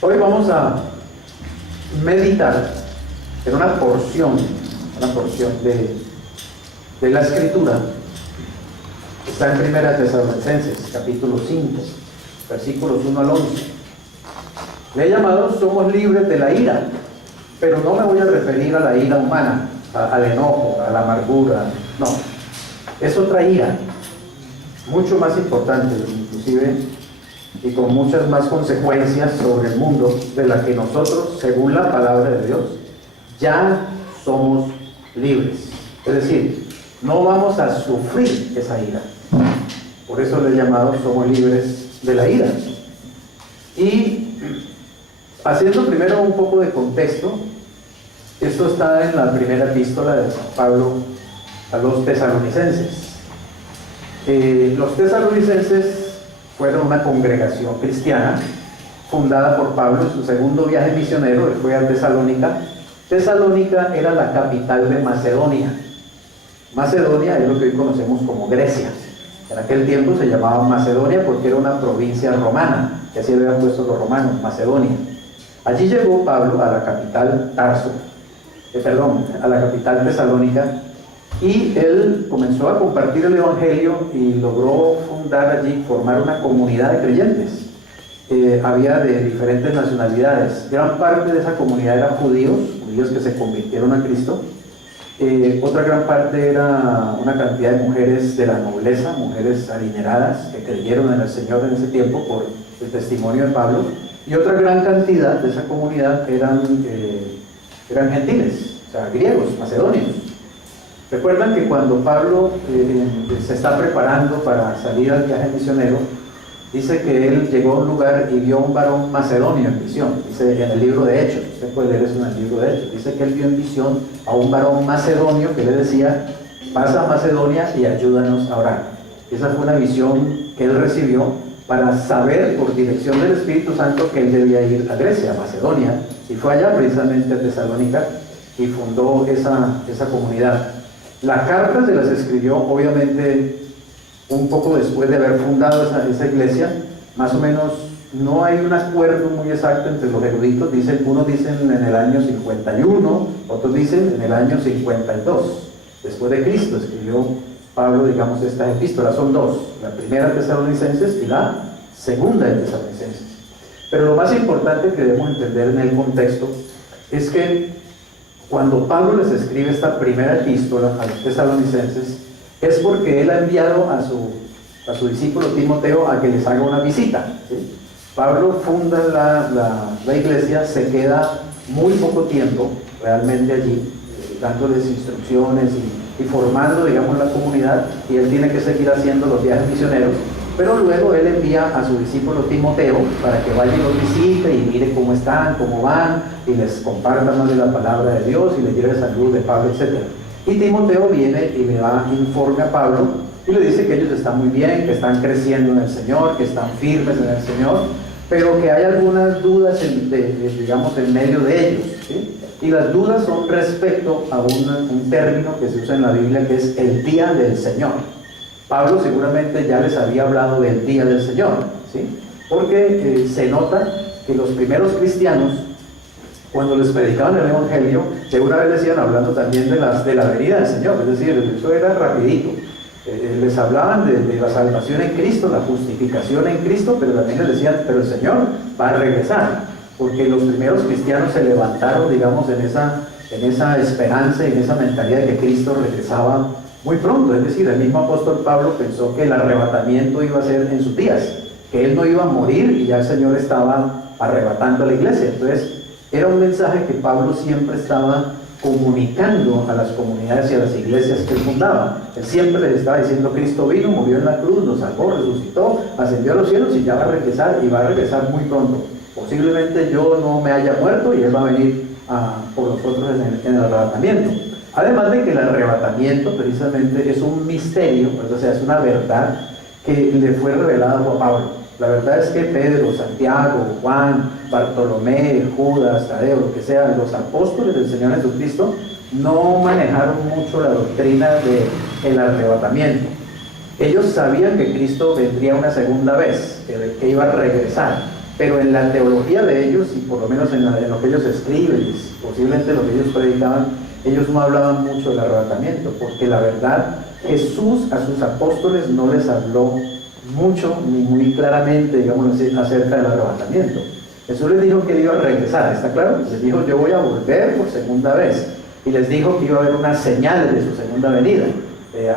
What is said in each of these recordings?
Hoy vamos a meditar en una porción de la Escritura. Está en Primera Tesalonicenses, capítulo 5, versículos 1 al 11. Le he llamado somos libres de la ira, pero no me voy a referir a la ira humana, al enojo, a la amargura, no. Es otra ira, mucho más importante, inclusive, y con muchas más consecuencias sobre el mundo de la que nosotros, según la palabra de Dios, ya somos libres. Es decir, no vamos a sufrir esa ira. Por eso le he llamado somos libres de la ira. Y haciendo primero un poco de contexto, esto está en la primera epístola de San Pablo a los tesalonicenses. Los tesalonicenses fueron una congregación cristiana fundada por Pablo en su segundo viaje misionero. Él fue a Tesalónica. Tesalónica era la capital de Macedonia. Macedonia es lo que hoy conocemos como Grecia. En aquel tiempo se llamaba Macedonia porque era una provincia romana, que así le habían puesto los romanos, Macedonia. Allí llegó Pablo a la capital a la capital Tesalónica, y él comenzó a compartir el Evangelio y logró formar una comunidad de creyentes. Había de diferentes nacionalidades. Gran parte de esa comunidad eran judíos que se convirtieron a Cristo. Otra gran parte era una cantidad de mujeres de la nobleza, mujeres adineradas que creyeron en el Señor en ese tiempo por el testimonio de Pablo. Y otra gran cantidad de esa comunidad eran gentiles, o sea, griegos, macedonios. Recuerdan que cuando Pablo se está preparando para salir al viaje misionero, dice que él llegó a un lugar y vio a un varón macedonio en visión. Dice en el libro de Hechos, usted puede leer eso en el libro de Hechos, dice que él vio en visión a un varón macedonio que le decía: pasa a Macedonia y ayúdanos a orar. Esa fue una visión que él recibió para saber por dirección del Espíritu Santo que él debía ir a Grecia, a Macedonia, y fue allá precisamente a Tesalónica y fundó esa comunidad. La carta se las escribió obviamente un poco después de haber fundado esa iglesia. Más o menos no hay un acuerdo muy exacto entre los eruditos. Unos dicen en el año 51, otros dicen en el año 52 después de Cristo escribió Pablo, digamos, estas epístolas. Son dos: la primera de Tesalonicenses y la segunda de Tesalonicenses. Pero lo más importante que debemos entender en el contexto es que cuando Pablo les escribe esta primera epístola a los tesalonicenses, es porque él ha enviado a su discípulo Timoteo a que les haga una visita, ¿sí? Pablo funda la iglesia, se queda muy poco tiempo realmente allí, dándoles instrucciones y formando, digamos, la comunidad, y él tiene que seguir haciendo los viajes misioneros. Pero luego él envía a su discípulo Timoteo para que vaya y los visite y mire cómo están, cómo van, y les comparta más de la palabra de Dios y les lleve salud de Pablo, etc. Y Timoteo viene y le da informe a Pablo y le dice que ellos están muy bien, que están creciendo en el Señor, que están firmes en el Señor, pero que hay algunas dudas digamos, en medio de ellos, ¿sí? Y las dudas son respecto a un término que se usa en la Biblia, que es el día del Señor. Pablo seguramente ya les había hablado del día del Señor, ¿sí? Porque se nota que los primeros cristianos, cuando les predicaban el Evangelio, de una vez les iban hablando también de la venida del Señor. Es decir, eso era rapidito. Les hablaban de la salvación en Cristo, la justificación en Cristo, pero también les decían: pero el Señor va a regresar. Porque los primeros cristianos se levantaron, digamos, en esa esperanza y en esa mentalidad de que Cristo regresaba muy pronto. Es decir, el mismo apóstol Pablo pensó que el arrebatamiento iba a ser en sus días, que él no iba a morir y ya el Señor estaba arrebatando a la iglesia. Entonces, era un mensaje que Pablo siempre estaba comunicando a las comunidades y a las iglesias que él fundaba. Él siempre les estaba diciendo: Cristo vino, murió en la cruz, nos salvó, resucitó, ascendió a los cielos y ya va a regresar, y va a regresar muy pronto. Posiblemente yo no me haya muerto y él va a venir por nosotros en el arrebatamiento. Además de que el arrebatamiento precisamente es un misterio, o sea, es una verdad que le fue revelada a Pablo. La verdad es que Pedro, Santiago, Juan, Bartolomé, Judas, Tadeo, lo que sea, los apóstoles del Señor Jesucristo, no manejaron mucho la doctrina del arrebatamiento. Ellos sabían que Cristo vendría una segunda vez, que iba a regresar, pero en la teología de ellos, y por lo menos en lo que ellos escriben, y posiblemente lo que ellos predicaban, ellos no hablaban mucho del arrebatamiento, porque la verdad, Jesús a sus apóstoles no les habló mucho ni muy claramente, digamos así, acerca del arrebatamiento. Jesús les dijo que él iba a regresar, ¿está claro? Les dijo, yo voy a volver por segunda vez, y les dijo que iba a haber unas señales de su segunda venida.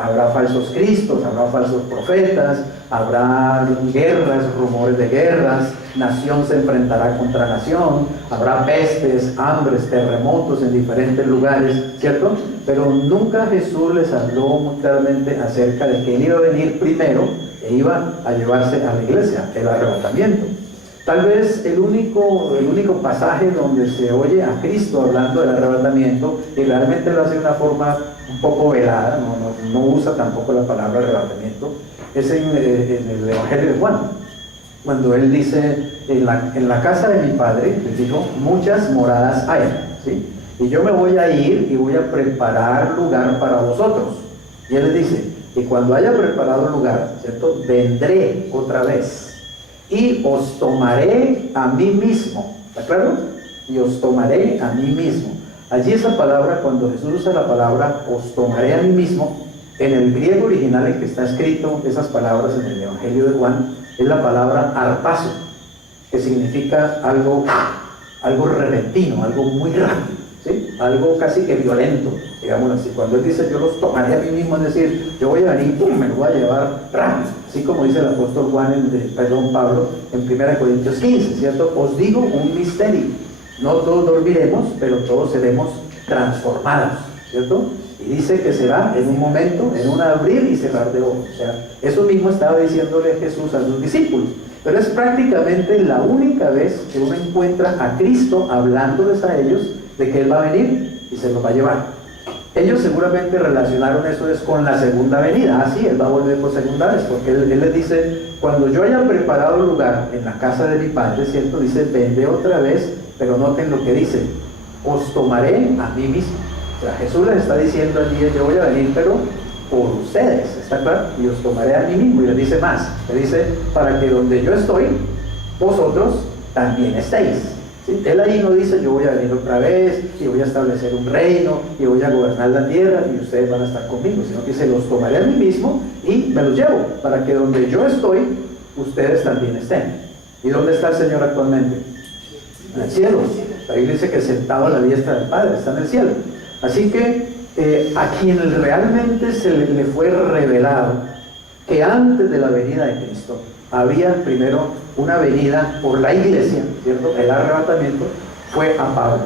Habrá falsos cristos, habrá falsos profetas, habrá guerras, rumores de guerras, nación se enfrentará contra nación, habrá pestes, hambres, terremotos en diferentes lugares, ¿cierto? Pero nunca Jesús les habló muy claramente acerca de que él iba a venir primero e iba a llevarse a la iglesia, el arrebatamiento. Tal vez el único pasaje donde se oye a Cristo hablando del arrebatamiento, y realmente lo hace de una forma un poco velada, no usa tampoco la palabra arrebatamiento, es en el Evangelio de Juan, cuando él dice, en la casa de mi padre, les dijo, muchas moradas hay, ¿sí? Y yo me voy a ir y voy a preparar lugar para vosotros. Y él les dice, y cuando haya preparado lugar, ¿cierto? Vendré otra vez y os tomaré a mí mismo, ¿está claro? Y os tomaré a mí mismo. Allí esa palabra, cuando Jesús usa la palabra os tomaré a mí mismo, en el griego original en que está escrito esas palabras en el Evangelio de Juan, es la palabra arpazo, que significa algo repentino, algo muy rápido, ¿sí? Algo casi que violento, digámoslo así. Cuando él dice yo los tomaré a mí mismo, es decir, yo voy a venir y me lo voy a llevar rápido, así como dice el apóstol Pablo en 1 Corintios 15, ¿cierto? Os digo un misterio, no todos dormiremos, pero todos seremos transformados, ¿cierto? Y dice que será en un momento, en un abrir y cerrar de ojos. O sea, eso mismo estaba diciéndole Jesús a sus discípulos. Pero es prácticamente la única vez que uno encuentra a Cristo hablándoles a ellos de que Él va a venir y se los va a llevar. Ellos seguramente relacionaron eso con la segunda venida. Ah, sí, Él va a volver por segunda vez, porque él les dice, cuando yo haya preparado lugar en la casa de mi Padre, ¿cierto? Dice, vendré otra vez, pero noten lo que dice, os tomaré a mí mismo. O sea, Jesús les está diciendo allí, yo voy a venir, pero por ustedes, ¿está claro? Y os tomaré a mí mismo. Y les dice más, le dice, para que donde yo estoy, vosotros también estéis. ¿Sí? Él ahí no dice, yo voy a venir otra vez, y voy a establecer un reino, y voy a gobernar la tierra, y ustedes van a estar conmigo, sino que dice, los tomaré a mí mismo, y me los llevo, para que donde yo estoy, ustedes también estén. ¿Y dónde está el Señor actualmente? En el cielo. La Biblia dice que sentado a la diestra del Padre, está en el cielo. Así que a quien realmente se le fue revelado que antes de la venida de Cristo había primero una venida por la iglesia, ¿cierto? El arrebatamiento, fue a Pablo.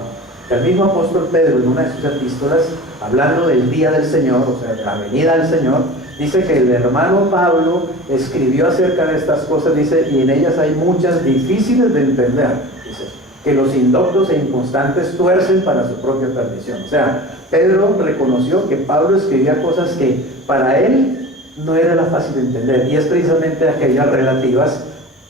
El mismo apóstol Pedro, en una de sus epístolas, hablando del día del Señor, o sea, de la venida del Señor, dice que el hermano Pablo escribió acerca de estas cosas, dice, y en ellas hay muchas difíciles de entender, dice, que los indoctos e inconstantes tuercen para su propia perdición. O sea, Pedro reconoció que Pablo escribía cosas que para él no era fácil de entender, y es precisamente aquellas relativas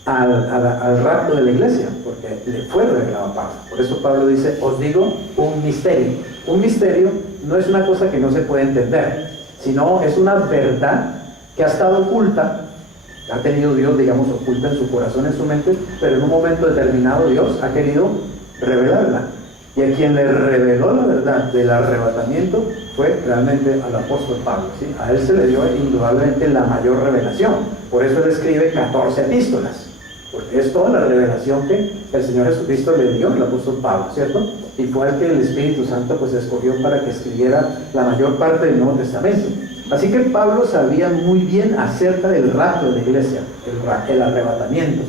al rapto de la iglesia, porque le fue revelado a Pablo. Por eso Pablo dice, os digo un misterio. Un misterio no es una cosa que no se puede entender, sino es una verdad que ha estado oculta, ha tenido Dios, digamos, oculta en su corazón, en su mente, pero en un momento determinado Dios ha querido revelarla. Y a quien le reveló la verdad del arrebatamiento fue realmente al apóstol Pablo, ¿sí? A él se le dio indudablemente la mayor revelación. Por eso él escribe 14 epístolas, porque es toda la revelación que el Señor Jesucristo le dio al apóstol Pablo, ¿cierto? Y fue el que el Espíritu Santo pues escogió para que escribiera la mayor parte del Nuevo Testamento. Así que Pablo sabía muy bien acerca del rapto de la iglesia, el arrebatamiento.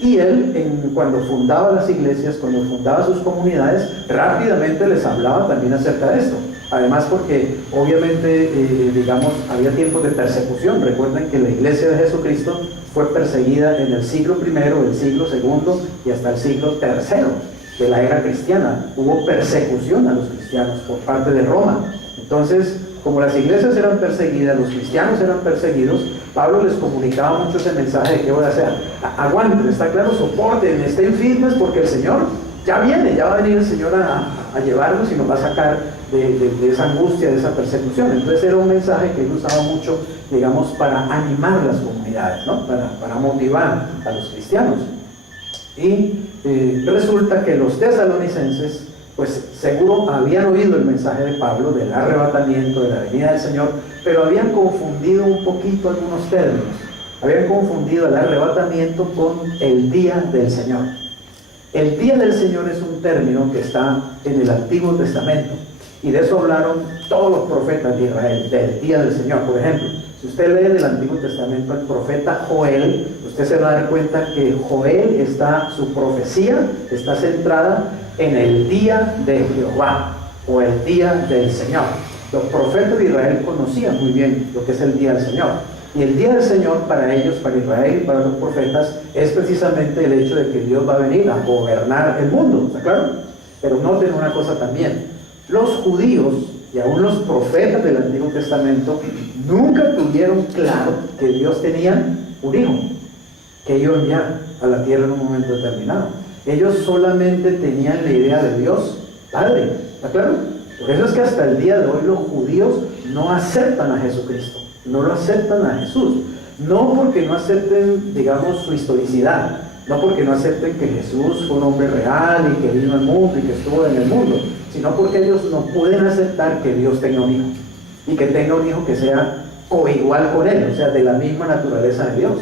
Y él, cuando fundaba las iglesias, cuando fundaba sus comunidades, rápidamente les hablaba también acerca de esto. Además porque obviamente, digamos, había tiempos de persecución. Recuerden que la iglesia de Jesucristo fue perseguida en el siglo I, el siglo II y hasta el siglo III de la era cristiana. Hubo persecución a los cristianos por parte de Roma. Entonces, como las iglesias eran perseguidas, los cristianos eran perseguidos, Pablo les comunicaba mucho ese mensaje de qué voy a hacer. Aguanten, está claro, soporten, estén firmes porque el Señor ya viene, ya va a venir el Señor a llevarnos y nos va a sacar de esa angustia, de esa persecución. Entonces era un mensaje que él usaba mucho, digamos, para animar las comunidades, ¿no? Para motivar a los cristianos. Y resulta que los tesalonicenses, pues seguro habían oído el mensaje de Pablo del arrebatamiento, de la venida del Señor, pero habían confundido un poquito algunos términos. Habían confundido el arrebatamiento con el día del Señor. El día del Señor es un término que está en el Antiguo Testamento, y de eso hablaron todos los profetas de Israel, del día del Señor. Por ejemplo, si usted lee en el Antiguo Testamento al profeta Joel, usted se va a dar cuenta que Joel su profecía está centrada en el día de Jehová, o el día del Señor. Los profetas de Israel conocían muy bien lo que es el día del Señor. Y el día del Señor para ellos, para Israel y para los profetas, es precisamente el hecho de que Dios va a venir a gobernar el mundo, ¿está claro? Pero noten una cosa también: los judíos y aún los profetas del Antiguo Testamento nunca tuvieron claro que Dios tenía un hijo que iba a enviar a la tierra en un momento determinado. Ellos solamente tenían la idea de Dios Padre, ¿está claro? Por eso es que hasta el día de hoy los judíos no aceptan a Jesucristo, no lo aceptan a Jesús, no porque no acepten, digamos, su historicidad, no porque no acepten que Jesús fue un hombre real y que vino al mundo y que estuvo en el mundo, sino porque ellos no pueden aceptar que Dios tenga un hijo, y que tenga un hijo que sea coigual con él, o sea, de la misma naturaleza de Dios.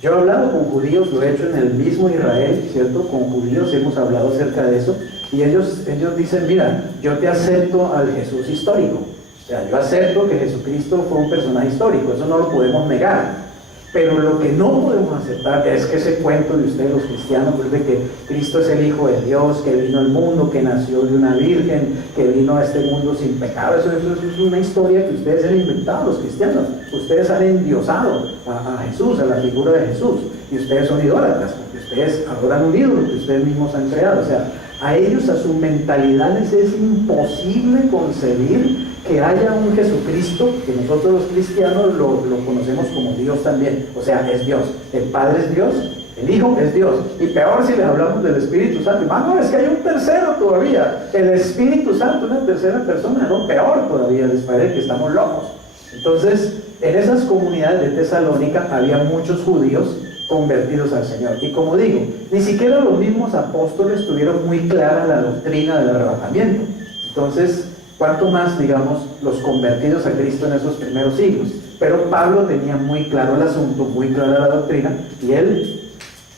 Yo he hablado con judíos, lo he hecho en el mismo Israel, ¿cierto? Con judíos hemos hablado acerca de eso, y ellos dicen: mira, yo te acepto al Jesús histórico. O sea, yo acepto que Jesucristo fue un personaje histórico, eso no lo podemos negar. Pero lo que no podemos aceptar es que ese cuento de ustedes, los cristianos, pues, de que Cristo es el Hijo de Dios, que vino al mundo, que nació de una virgen, que vino a este mundo sin pecado. Eso es una historia que ustedes han inventado, los cristianos. Ustedes han endiosado a Jesús, a la figura de Jesús. Y ustedes son idólatras, porque ustedes adoran un ídolo que ustedes mismos han creado. O sea, a ellos, a su mentalidad les es imposible concebir que haya un Jesucristo, que nosotros los cristianos lo conocemos como Dios también. O sea, es Dios. El Padre es Dios, el Hijo es Dios. Y peor si les hablamos del Espíritu Santo. No, es que hay un tercero todavía. El Espíritu Santo, una tercera persona. No, peor todavía, les parece que estamos locos. Entonces, en esas comunidades de Tesalónica había muchos judíos convertidos al Señor. Y como digo, ni siquiera los mismos apóstoles tuvieron muy clara la doctrina del arrebatamiento. Entonces, cuanto más, digamos, los convertidos a Cristo en esos primeros siglos. Pero Pablo tenía muy claro el asunto, muy clara la doctrina, y él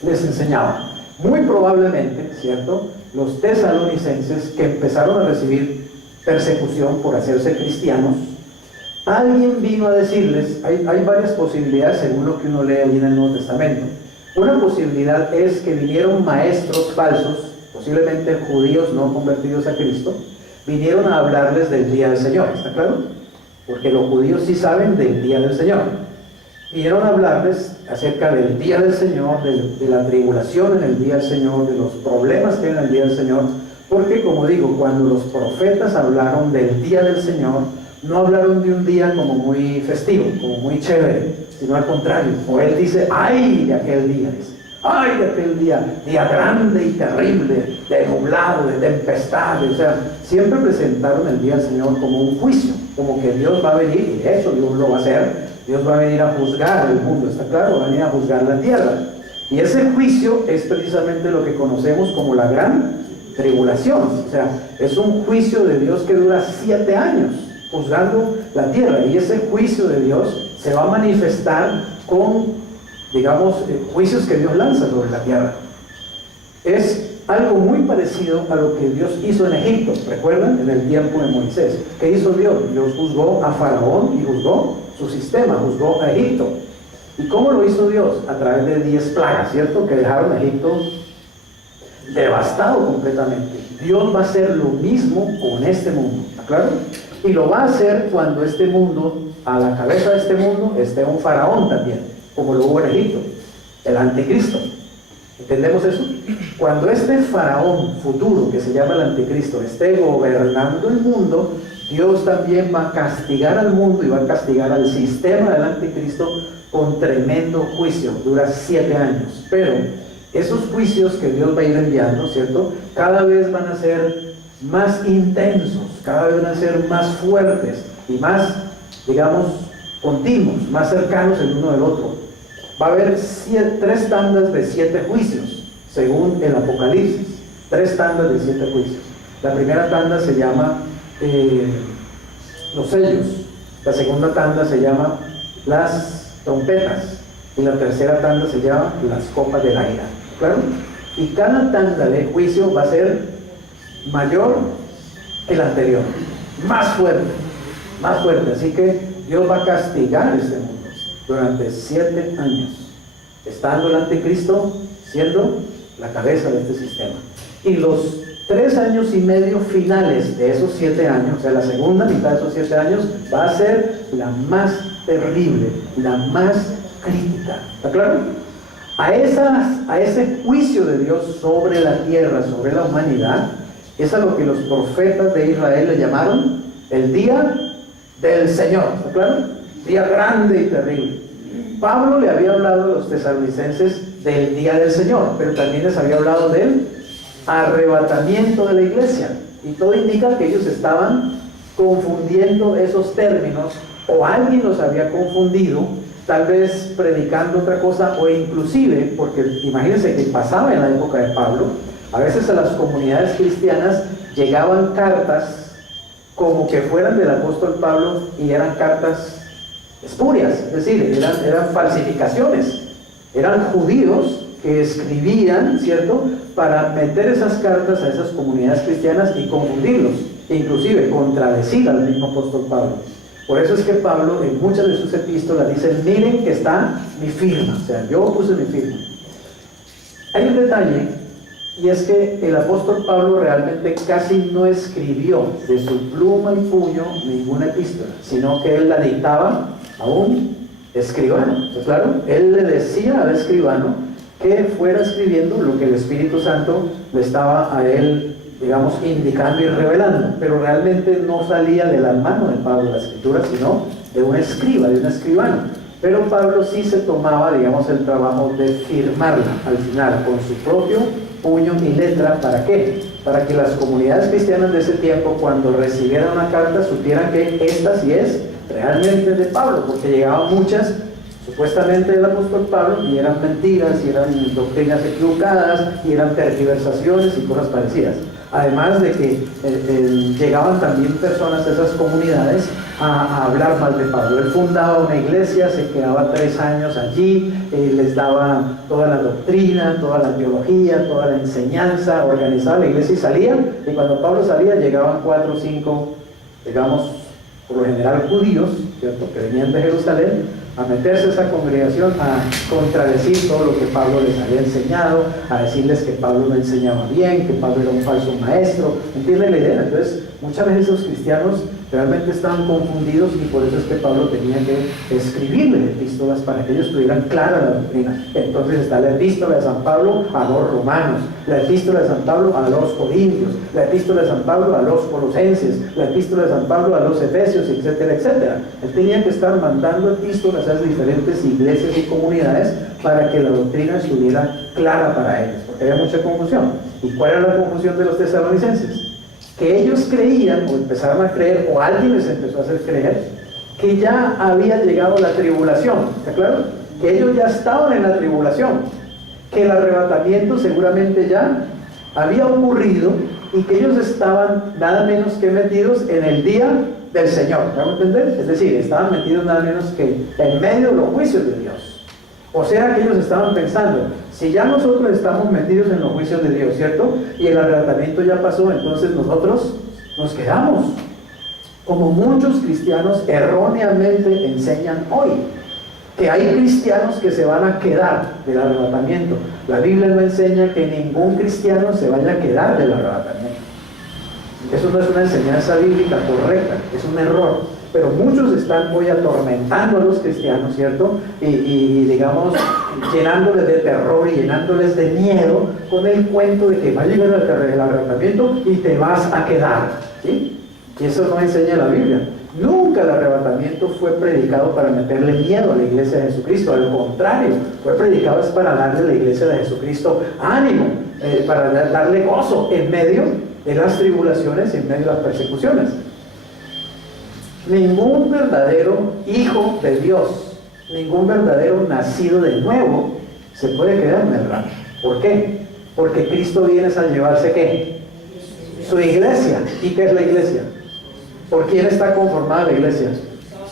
les enseñaba. Muy probablemente, ¿cierto?, los tesalonicenses, que empezaron a recibir persecución por hacerse cristianos, alguien vino a decirles, hay varias posibilidades según lo que uno lee allí en el Nuevo Testamento. Una posibilidad es que vinieron maestros falsos, posiblemente judíos no convertidos a Cristo, vinieron a hablarles del día del Señor, ¿está claro? Porque los judíos sí saben del día del Señor. Vinieron a hablarles acerca del día del Señor, de la tribulación en el día del Señor, de los problemas que hay en el día del Señor, porque, como digo, cuando los profetas hablaron del día del Señor, no hablaron de un día como muy festivo, como muy chévere, sino al contrario. O él dice: ¡ay de aquel día! Dice. ¡Ay de aquel día grande y terrible, de nublado, de tempestades! O sea, siempre presentaron el día del Señor como un juicio, como que Dios va a venir, y de hecho Dios lo va a hacer. Dios va a venir a juzgar el mundo, ¿está claro? Va a venir a juzgar la tierra. Y ese juicio es precisamente lo que conocemos como la gran tribulación. O sea, es un juicio de Dios que dura 7 años, juzgando la tierra. Y ese juicio de Dios se va a manifestar con, digamos, juicios que Dios lanza sobre la tierra. Es algo muy parecido a lo que Dios hizo en Egipto. ¿Recuerdan? En el tiempo de Moisés. ¿Qué hizo Dios? Dios juzgó a Faraón y juzgó su sistema, juzgó a Egipto. ¿Y cómo lo hizo Dios? A través de 10 plagas, ¿cierto? Que dejaron a Egipto devastado completamente. Dios va a hacer lo mismo con este mundo, ¿está claro? Y lo va a hacer cuando este mundo, a la cabeza de este mundo, esté un faraón también, como lo hubo en Egipto, el anticristo. ¿Entendemos eso? Cuando este faraón futuro, que se llama el anticristo, esté gobernando el mundo, Dios también va a castigar al mundo y va a castigar al sistema del anticristo con tremendo juicio. Dura 7 años. Pero esos juicios que Dios va a ir enviando, ¿cierto?, cada vez van a ser más intensos, cada vez van a ser más fuertes y más, digamos, continuos, más cercanos el uno del otro. Va a haber 3 tandas de 7 juicios, según el Apocalipsis. 3 tandas de 7 juicios. La primera tanda se llama los sellos, la segunda tanda se llama las trompetas y la tercera tanda se llama las copas de la ira. ¿Claro? Y cada tanda de juicio va a ser mayor que la anterior, más fuerte, más fuerte. Así que Dios va a castigar este mundo durante 7 años, estando el anticristo siendo la cabeza de este sistema. Y los 3 años y medio finales de esos 7 años, o sea, la segunda mitad de esos 7 años, va a ser la más terrible, la más crítica. ¿Está claro? A ese juicio de Dios sobre la tierra, sobre la humanidad, es a lo que los profetas de Israel le llamaron el día del Señor. ¿Está claro? Día grande y terrible. Pablo le había hablado a los tesalonicenses del día del Señor, pero también les había hablado del arrebatamiento de la iglesia. Y todo indica que ellos estaban confundiendo esos términos, o alguien los había confundido, tal vez predicando otra cosa, o inclusive, porque imagínense que pasaba en la época de Pablo, a veces a las comunidades cristianas llegaban cartas como que fueran del apóstol Pablo y eran cartas espurias, es decir, eran falsificaciones, eran judíos que escribían, ¿cierto?, para meter esas cartas a esas comunidades cristianas y confundirlos, e inclusive contradecir al mismo apóstol Pablo. Por eso es que Pablo en muchas de sus epístolas dice: miren que está mi firma, o sea, yo puse mi firma. Hay un detalle, y es que el apóstol Pablo realmente casi no escribió de su pluma y puño ninguna epístola, sino que él la dictaba a un escribano. ¿Está claro? Él le decía al escribano que fuera escribiendo lo que el Espíritu Santo le estaba a él, digamos, indicando y revelando, pero realmente no salía de la mano de Pablo la escritura, sino de un escriba, de un escribano. Pero Pablo sí se tomaba, digamos, el trabajo de firmarla al final con su propio puño y letra. ¿Para qué? Para que las comunidades cristianas de ese tiempo, cuando recibieran una carta, supieran que esta sí es realmente de Pablo, porque llegaban muchas supuestamente del apóstol Pablo y eran mentiras, y eran doctrinas equivocadas, y eran tergiversaciones y cosas parecidas. Además de que llegaban también personas de esas comunidades a hablar mal de Pablo. Él fundaba una iglesia, se quedaba 3 años allí, les daba toda la doctrina, toda la teología, toda la enseñanza, organizaba la iglesia y salían, y cuando Pablo salía llegaban 4 o 5, digamos, por lo general judíos, ¿cierto?, que venían de Jerusalén, a meterse a esa congregación, a contradecir todo lo que Pablo les había enseñado, a decirles que Pablo no enseñaba bien, que Pablo era un falso maestro. ¿Entienden la idea? Entonces, muchas veces los cristianos realmente estaban confundidos, y por eso es que Pablo tenía que escribirles epístolas para que ellos tuvieran clara la doctrina. Entonces está la epístola de San Pablo a los romanos, la epístola de San Pablo a los corintios, la epístola de San Pablo a los colosenses, la epístola de San Pablo a los efesios, etcétera, etcétera. Él tenía que estar mandando epístolas a las diferentes iglesias y comunidades para que la doctrina estuviera clara para ellos, porque había mucha confusión. ¿Y cuál era la confusión de los tesalonicenses? Que ellos creían, o empezaron a creer, o alguien les empezó a hacer creer, que ya había llegado la tribulación. ¿Está claro? Que ellos ya estaban en la tribulación, que el arrebatamiento seguramente ya había ocurrido, y que ellos estaban nada menos que metidos en el día del Señor. ¿Me hago entender? Es decir, estaban metidos nada menos que en medio de los juicios de Dios. O sea que ellos estaban pensando: si ya nosotros estamos metidos en los juicios de Dios, ¿cierto?, y el arrebatamiento ya pasó, entonces nosotros nos quedamos. Como muchos cristianos erróneamente enseñan hoy, que hay cristianos que se van a quedar del arrebatamiento. La Biblia no enseña que ningún cristiano se vaya a quedar del arrebatamiento. Eso no es una enseñanza bíblica correcta, es un error. Pero muchos están hoy atormentando a los cristianos, ¿cierto? Y digamos, llenándoles de terror y llenándoles de miedo con el cuento de que va a llegar el arrebatamiento y te vas a quedar, ¿sí? Y eso no enseña la Biblia. Nunca el arrebatamiento fue predicado para meterle miedo a la iglesia de Jesucristo. Al contrario, fue predicado es para darle a la iglesia de Jesucristo ánimo, para darle gozo en medio de las tribulaciones y en medio de las persecuciones. Ningún verdadero hijo de Dios, ningún verdadero nacido de nuevo se puede quedar en el rancho. ¿Por qué? Porque Cristo viene a llevarse ¿qué? Su iglesia. ¿Y qué es la iglesia? ¿Por quién está conformada la iglesia?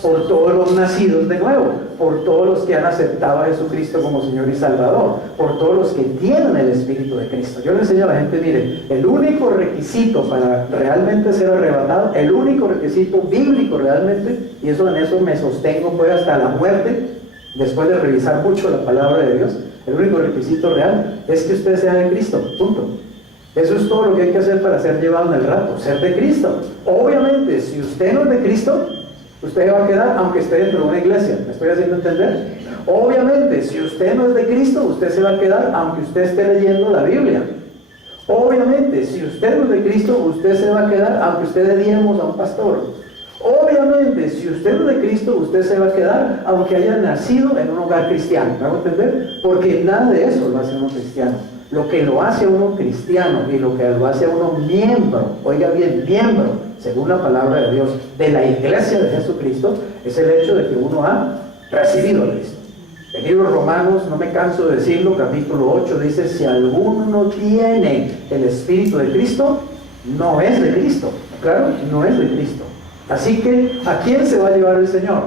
Por todos los nacidos de nuevo, por todos los que han aceptado a Jesucristo como Señor y Salvador, por todos los que tienen el Espíritu de Cristo. Yo le enseño a la gente, mire, el único requisito para realmente ser arrebatado, el único requisito bíblico realmente, y eso en eso me sostengo pues hasta la muerte, después de revisar mucho la palabra de Dios, el único requisito real es que usted sea de Cristo, punto. Eso es todo lo que hay que hacer para ser llevado en el rapto, ser de Cristo. Obviamente, si usted no es de Cristo, usted va a quedar aunque esté dentro de una iglesia. ¿Me estoy haciendo entender? Obviamente, si usted no es de Cristo, usted se va a quedar aunque usted esté leyendo la Biblia. Obviamente, si usted no es de Cristo, usted se va a quedar aunque usted dé diezmos a un pastor. Obviamente, si usted no es de Cristo, usted se va a quedar aunque haya nacido en un hogar cristiano. ¿Me hago entender? Porque nada de eso lo hace uno cristiano. Lo que lo hace a uno cristiano y lo que lo hace a uno miembro, oiga bien, miembro, según la palabra de Dios, de la iglesia de Jesucristo, es el hecho de que uno ha recibido a Cristo. El libro de Romanos, no me canso de decirlo, capítulo 8, dice, si alguno no tiene el Espíritu de Cristo, no es de Cristo. Claro, no es de Cristo. Así que, ¿a quién se va a llevar el Señor?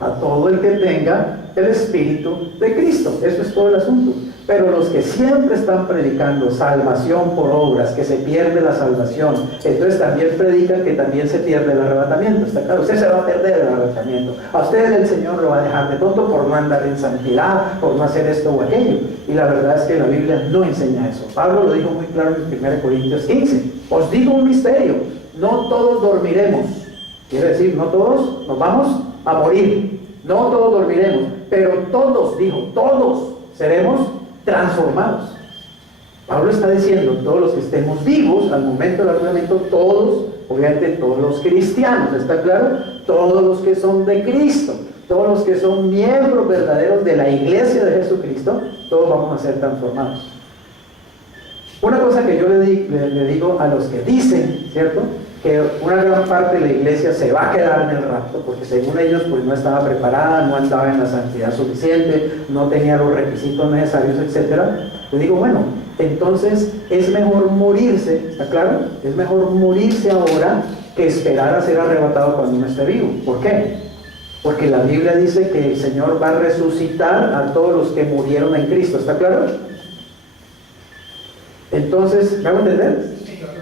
A todo el que tenga el Espíritu de Cristo. Eso es todo el asunto. Pero los que siempre están predicando salvación por obras, que se pierde la salvación, entonces también predican que también se pierde el arrebatamiento. ¿Está claro? Usted se va a perder el arrebatamiento. A usted el Señor lo va a dejar de tonto por no andar en santidad, por no hacer esto o aquello. Y la verdad es que la Biblia no enseña eso. Pablo lo dijo muy claro en 1 Corintios 15. Os digo un misterio, no todos dormiremos. Quiere decir, no todos nos vamos a morir. No todos dormiremos, pero todos, dijo, todos seremos transformados. Pablo está diciendo, todos los que estemos vivos al momento del arrebatamiento, todos, obviamente todos los cristianos, ¿está claro? Todos los que son de Cristo, todos los que son miembros verdaderos de la iglesia de Jesucristo, todos vamos a ser transformados. Una cosa que yo le digo a los que dicen, ¿cierto?, que una gran parte de la iglesia se va a quedar en el rapto, porque según ellos pues no estaba preparada, no andaba en la santidad suficiente, no tenía los requisitos necesarios, etc. Le digo, bueno, entonces es mejor morirse, ¿está claro? Es mejor morirse ahora que esperar a ser arrebatado cuando uno esté vivo. ¿Por qué? Porque la Biblia dice que el Señor va a resucitar a todos los que murieron en Cristo, ¿está claro? Entonces, ¿me hago entender?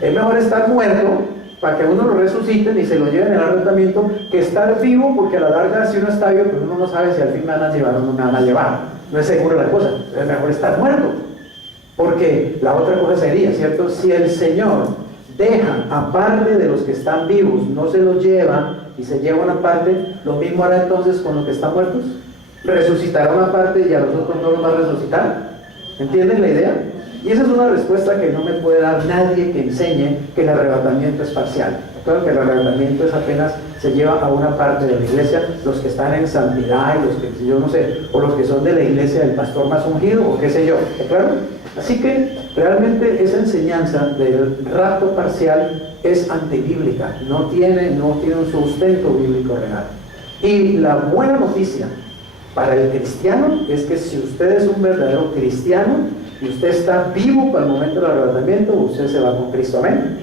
Es mejor estar muerto para que uno lo resuciten y se lo lleven en el arrebatamiento, que estar vivo, porque a la larga si uno está vivo, pues uno no sabe si al fin me van a llevar o no me van a llevar. No es seguro la cosa, es mejor estar muerto. Porque la otra cosa sería, ¿cierto? Si el Señor deja aparte de los que están vivos, no se los lleva y se lleva una parte, lo mismo hará entonces con los que están muertos. Resucitará una parte y a los otros no los va a resucitar. ¿Entienden la idea? Y esa es una respuesta que no me puede dar nadie que enseñe que el arrebatamiento es parcial. Claro que el arrebatamiento es apenas se lleva a una parte de la iglesia, los que están en santidad, y los que yo no sé, o los que son de la iglesia del pastor más ungido, o qué sé yo. ¿Claro? Así que realmente esa enseñanza del rapto parcial es antibíblica, no tiene un sustento bíblico real. Y la buena noticia para el cristiano es que si usted es un verdadero cristiano, y usted está vivo para el momento del arrebatamiento, usted se va con Cristo, amén.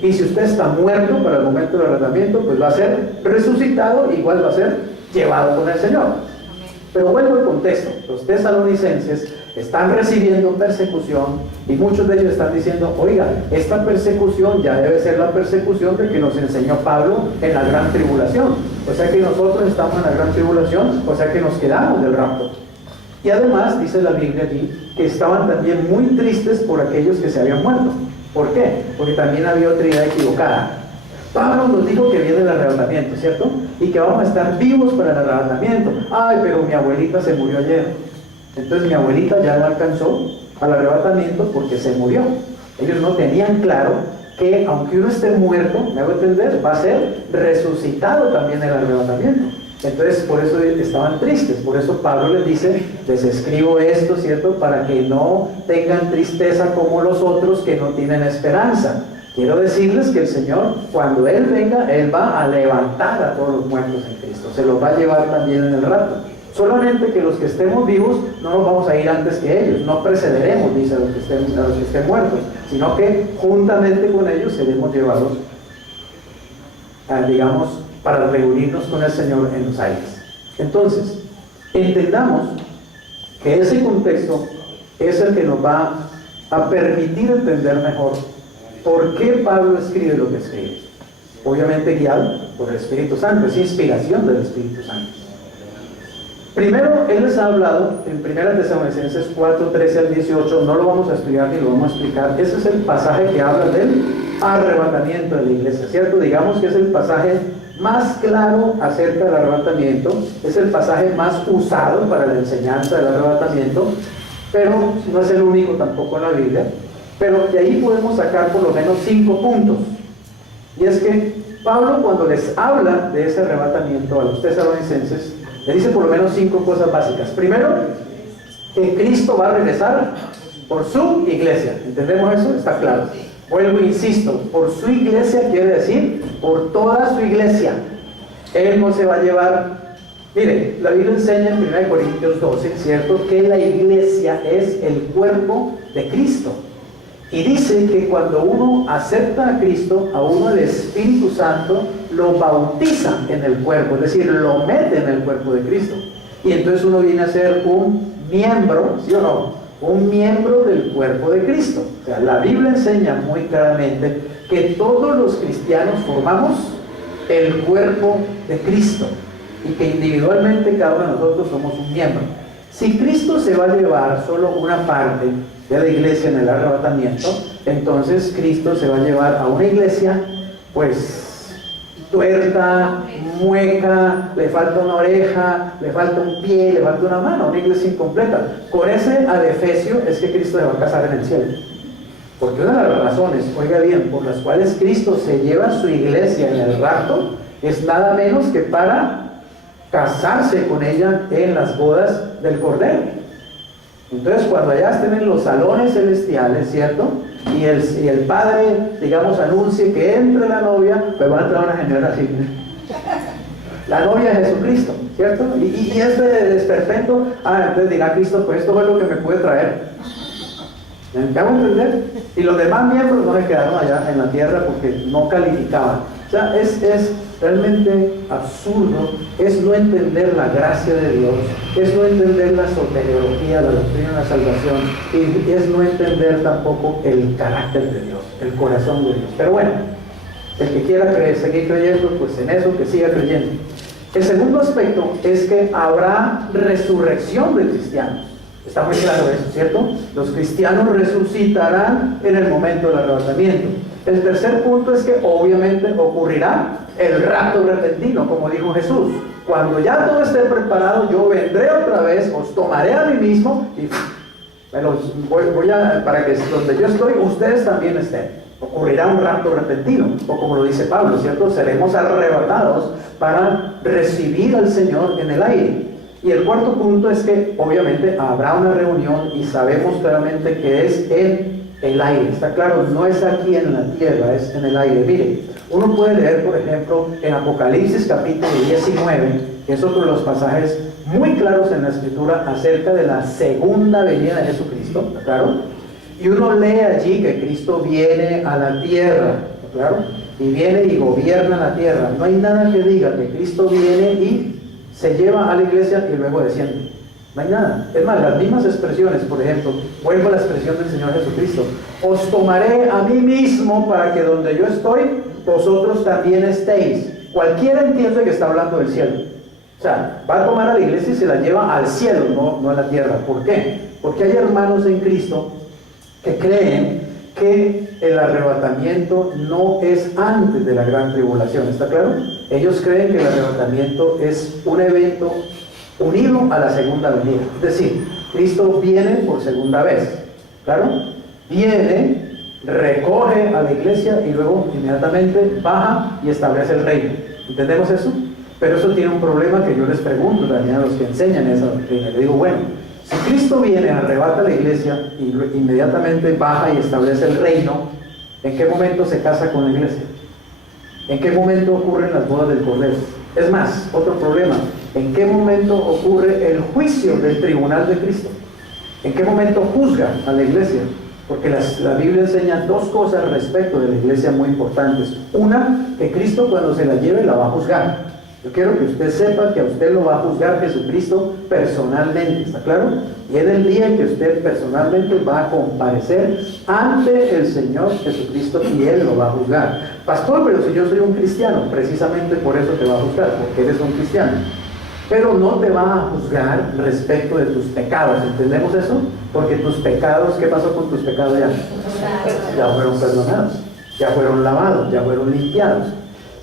Y si usted está muerto para el momento del arrebatamiento, pues va a ser resucitado, igual va a ser llevado con el Señor. Pero vuelvo al contexto, los tesalonicenses están recibiendo persecución y muchos de ellos están diciendo, oiga, esta persecución ya debe ser la persecución de que nos enseñó Pablo en la gran tribulación. O sea que nosotros estamos en la gran tribulación, o sea que nos quedamos del rapto. Y además, dice la Biblia aquí, que estaban también muy tristes por aquellos que se habían muerto. ¿Por qué? Porque también había otra idea equivocada. Pablo nos dijo que viene el arrebatamiento, ¿cierto? Y que vamos a estar vivos para el arrebatamiento. Ay, pero mi abuelita se murió ayer. Entonces mi abuelita ya no alcanzó al arrebatamiento porque se murió. Ellos no tenían claro que aunque uno esté muerto, me hago entender, va a ser resucitado también el arrebatamiento. Entonces por eso estaban tristes, por eso Pablo les dice, les escribo esto, ¿cierto? Para que no tengan tristeza como los otros que no tienen esperanza. Quiero decirles que el Señor, cuando Él venga, Él va a levantar a todos los muertos en Cristo, se los va a llevar también en el rapto. Solamente que los que estemos vivos no nos vamos a ir antes que ellos, no precederemos, dice, a los que estén muertos, sino que juntamente con ellos seremos llevados, digamos, para reunirnos con el Señor en los aires. Entonces, entendamos que ese contexto es el que nos va a permitir entender mejor por qué Pablo escribe lo que escribe. Obviamente guiado por el Espíritu Santo, es inspiración del Espíritu Santo. Primero, él les ha hablado en 1 Tesalonicenses 4, 13 al 18, no lo vamos a estudiar ni lo vamos a explicar. Ese es el pasaje que habla del arrebatamiento de la iglesia, ¿cierto? Digamos que es el pasaje más claro acerca del arrebatamiento, es el pasaje más usado para la enseñanza del arrebatamiento, pero no es el único tampoco en la Biblia. Pero de ahí podemos sacar por lo menos 5 puntos. Y es que Pablo, cuando les habla de ese arrebatamiento a los tesalonicenses, le dice por lo menos 5 cosas básicas. Primero, que Cristo va a regresar por su iglesia. ¿Entendemos eso? Está claro. Vuelvo e insisto, por su iglesia quiere decir por toda su iglesia. Él no se va a llevar. Mire, la Biblia enseña en 1 Corintios 12, ¿cierto?, que la iglesia es el cuerpo de Cristo. Y dice que cuando uno acepta a Cristo, a uno el Espíritu Santo lo bautiza en el cuerpo, es decir, lo mete en el cuerpo de Cristo. Y entonces uno viene a ser un miembro, ¿sí o no? Un miembro del cuerpo de Cristo. O sea, la Biblia enseña muy claramente que todos los cristianos formamos el cuerpo de Cristo y que individualmente cada uno de nosotros somos un miembro. Si Cristo se va a llevar solo una parte de la iglesia en el arrebatamiento, entonces Cristo se va a llevar a una iglesia pues tuerta, mueca, le falta una oreja, le falta un pie, le falta una mano, una iglesia incompleta. Con ese adefesio es que Cristo se va a casar en el cielo. Porque una de las razones, oiga bien, por las cuales Cristo se lleva a su iglesia en el rapto es nada menos que para casarse con ella en las bodas del Cordero. Entonces, cuando allá estén en los salones celestiales, ¿cierto?, y el padre, digamos, anuncie que entre la novia, pues va a entrar una señora así. La novia de Jesucristo, ¿cierto? Y este desperfecto, entonces dirá Cristo, pues esto fue lo que me puede traer. ¿Me hago entender? Y los demás miembros no se quedaron allá en la tierra porque no calificaban. O sea, es realmente absurdo, es no entender la gracia de Dios, es no entender la soteriología, la doctrina de la salvación, y es no entender tampoco el carácter de Dios, el corazón de Dios. Pero bueno, el que quiera seguir creyendo, pues en eso que siga creyendo. El segundo aspecto es que habrá resurrección de cristianos. Está muy claro eso, ¿cierto? Los cristianos resucitarán en el momento del arrebatamiento. El tercer punto es que obviamente ocurrirá el rapto repentino, como dijo Jesús. Cuando ya todo esté preparado, yo vendré otra vez, os tomaré a mí mismo y voy a, para que donde yo estoy, ustedes también estén. Ocurrirá un rapto repentino, o como lo dice Pablo, ¿cierto? Seremos arrebatados para recibir al Señor en el aire. Y el cuarto punto es que obviamente habrá una reunión y sabemos claramente que es en el aire. Está claro, no es aquí en la tierra, es en el aire. Mire, uno puede leer, por ejemplo, en Apocalipsis capítulo 19, que es otro de los pasajes muy claros en la Escritura acerca de la segunda venida de Jesucristo, ¿está claro? Y uno lee allí que Cristo viene a la tierra, ¿está claro? Y viene y gobierna la tierra. No hay nada que diga que Cristo viene y se lleva a la iglesia y luego desciende. No hay nada. Es más, las mismas expresiones, por ejemplo, vuelvo a la expresión del Señor Jesucristo: os tomaré a mí mismo para que donde yo estoy, vosotros también estéis. Cualquiera entiende que está hablando del cielo. O sea, va a tomar a la iglesia y se la lleva al cielo, no a la tierra. ¿Por qué? Porque hay hermanos en Cristo que creen que el arrebatamiento no es antes de la gran tribulación. ¿Está claro? Ellos creen que el arrebatamiento es un evento unido a la segunda venida. Es decir, Cristo viene por segunda vez. ¿Claro? Viene, recoge a la iglesia y luego inmediatamente baja y establece el reino. ¿Entendemos eso? Pero eso tiene un problema que yo les pregunto también a los que enseñan esa doctrina. Le digo, bueno, si Cristo viene, arrebata la iglesia y inmediatamente baja y establece el reino, ¿en qué momento se casa con la iglesia? ¿En qué momento ocurren las bodas del Cordero? Es más, otro problema, ¿En qué momento ocurre el juicio del tribunal de Cristo? ¿En qué momento juzga a la iglesia? Porque la Biblia enseña dos cosas respecto de la iglesia muy importantes. Una, que Cristo cuando se la lleve la va a juzgar. Yo quiero que usted sepa que a usted lo va a juzgar Jesucristo personalmente, ¿está claro? Y en el día en que usted personalmente va a comparecer ante el Señor Jesucristo y Él lo va a juzgar. Pastor, pero si yo soy un cristiano, precisamente por eso te va a juzgar, porque eres un cristiano. Pero no te va a juzgar respecto de tus pecados, ¿entendemos eso? Porque tus pecados, ¿qué pasó con tus pecados ya? Ya fueron perdonados, ya fueron lavados, ya fueron limpiados.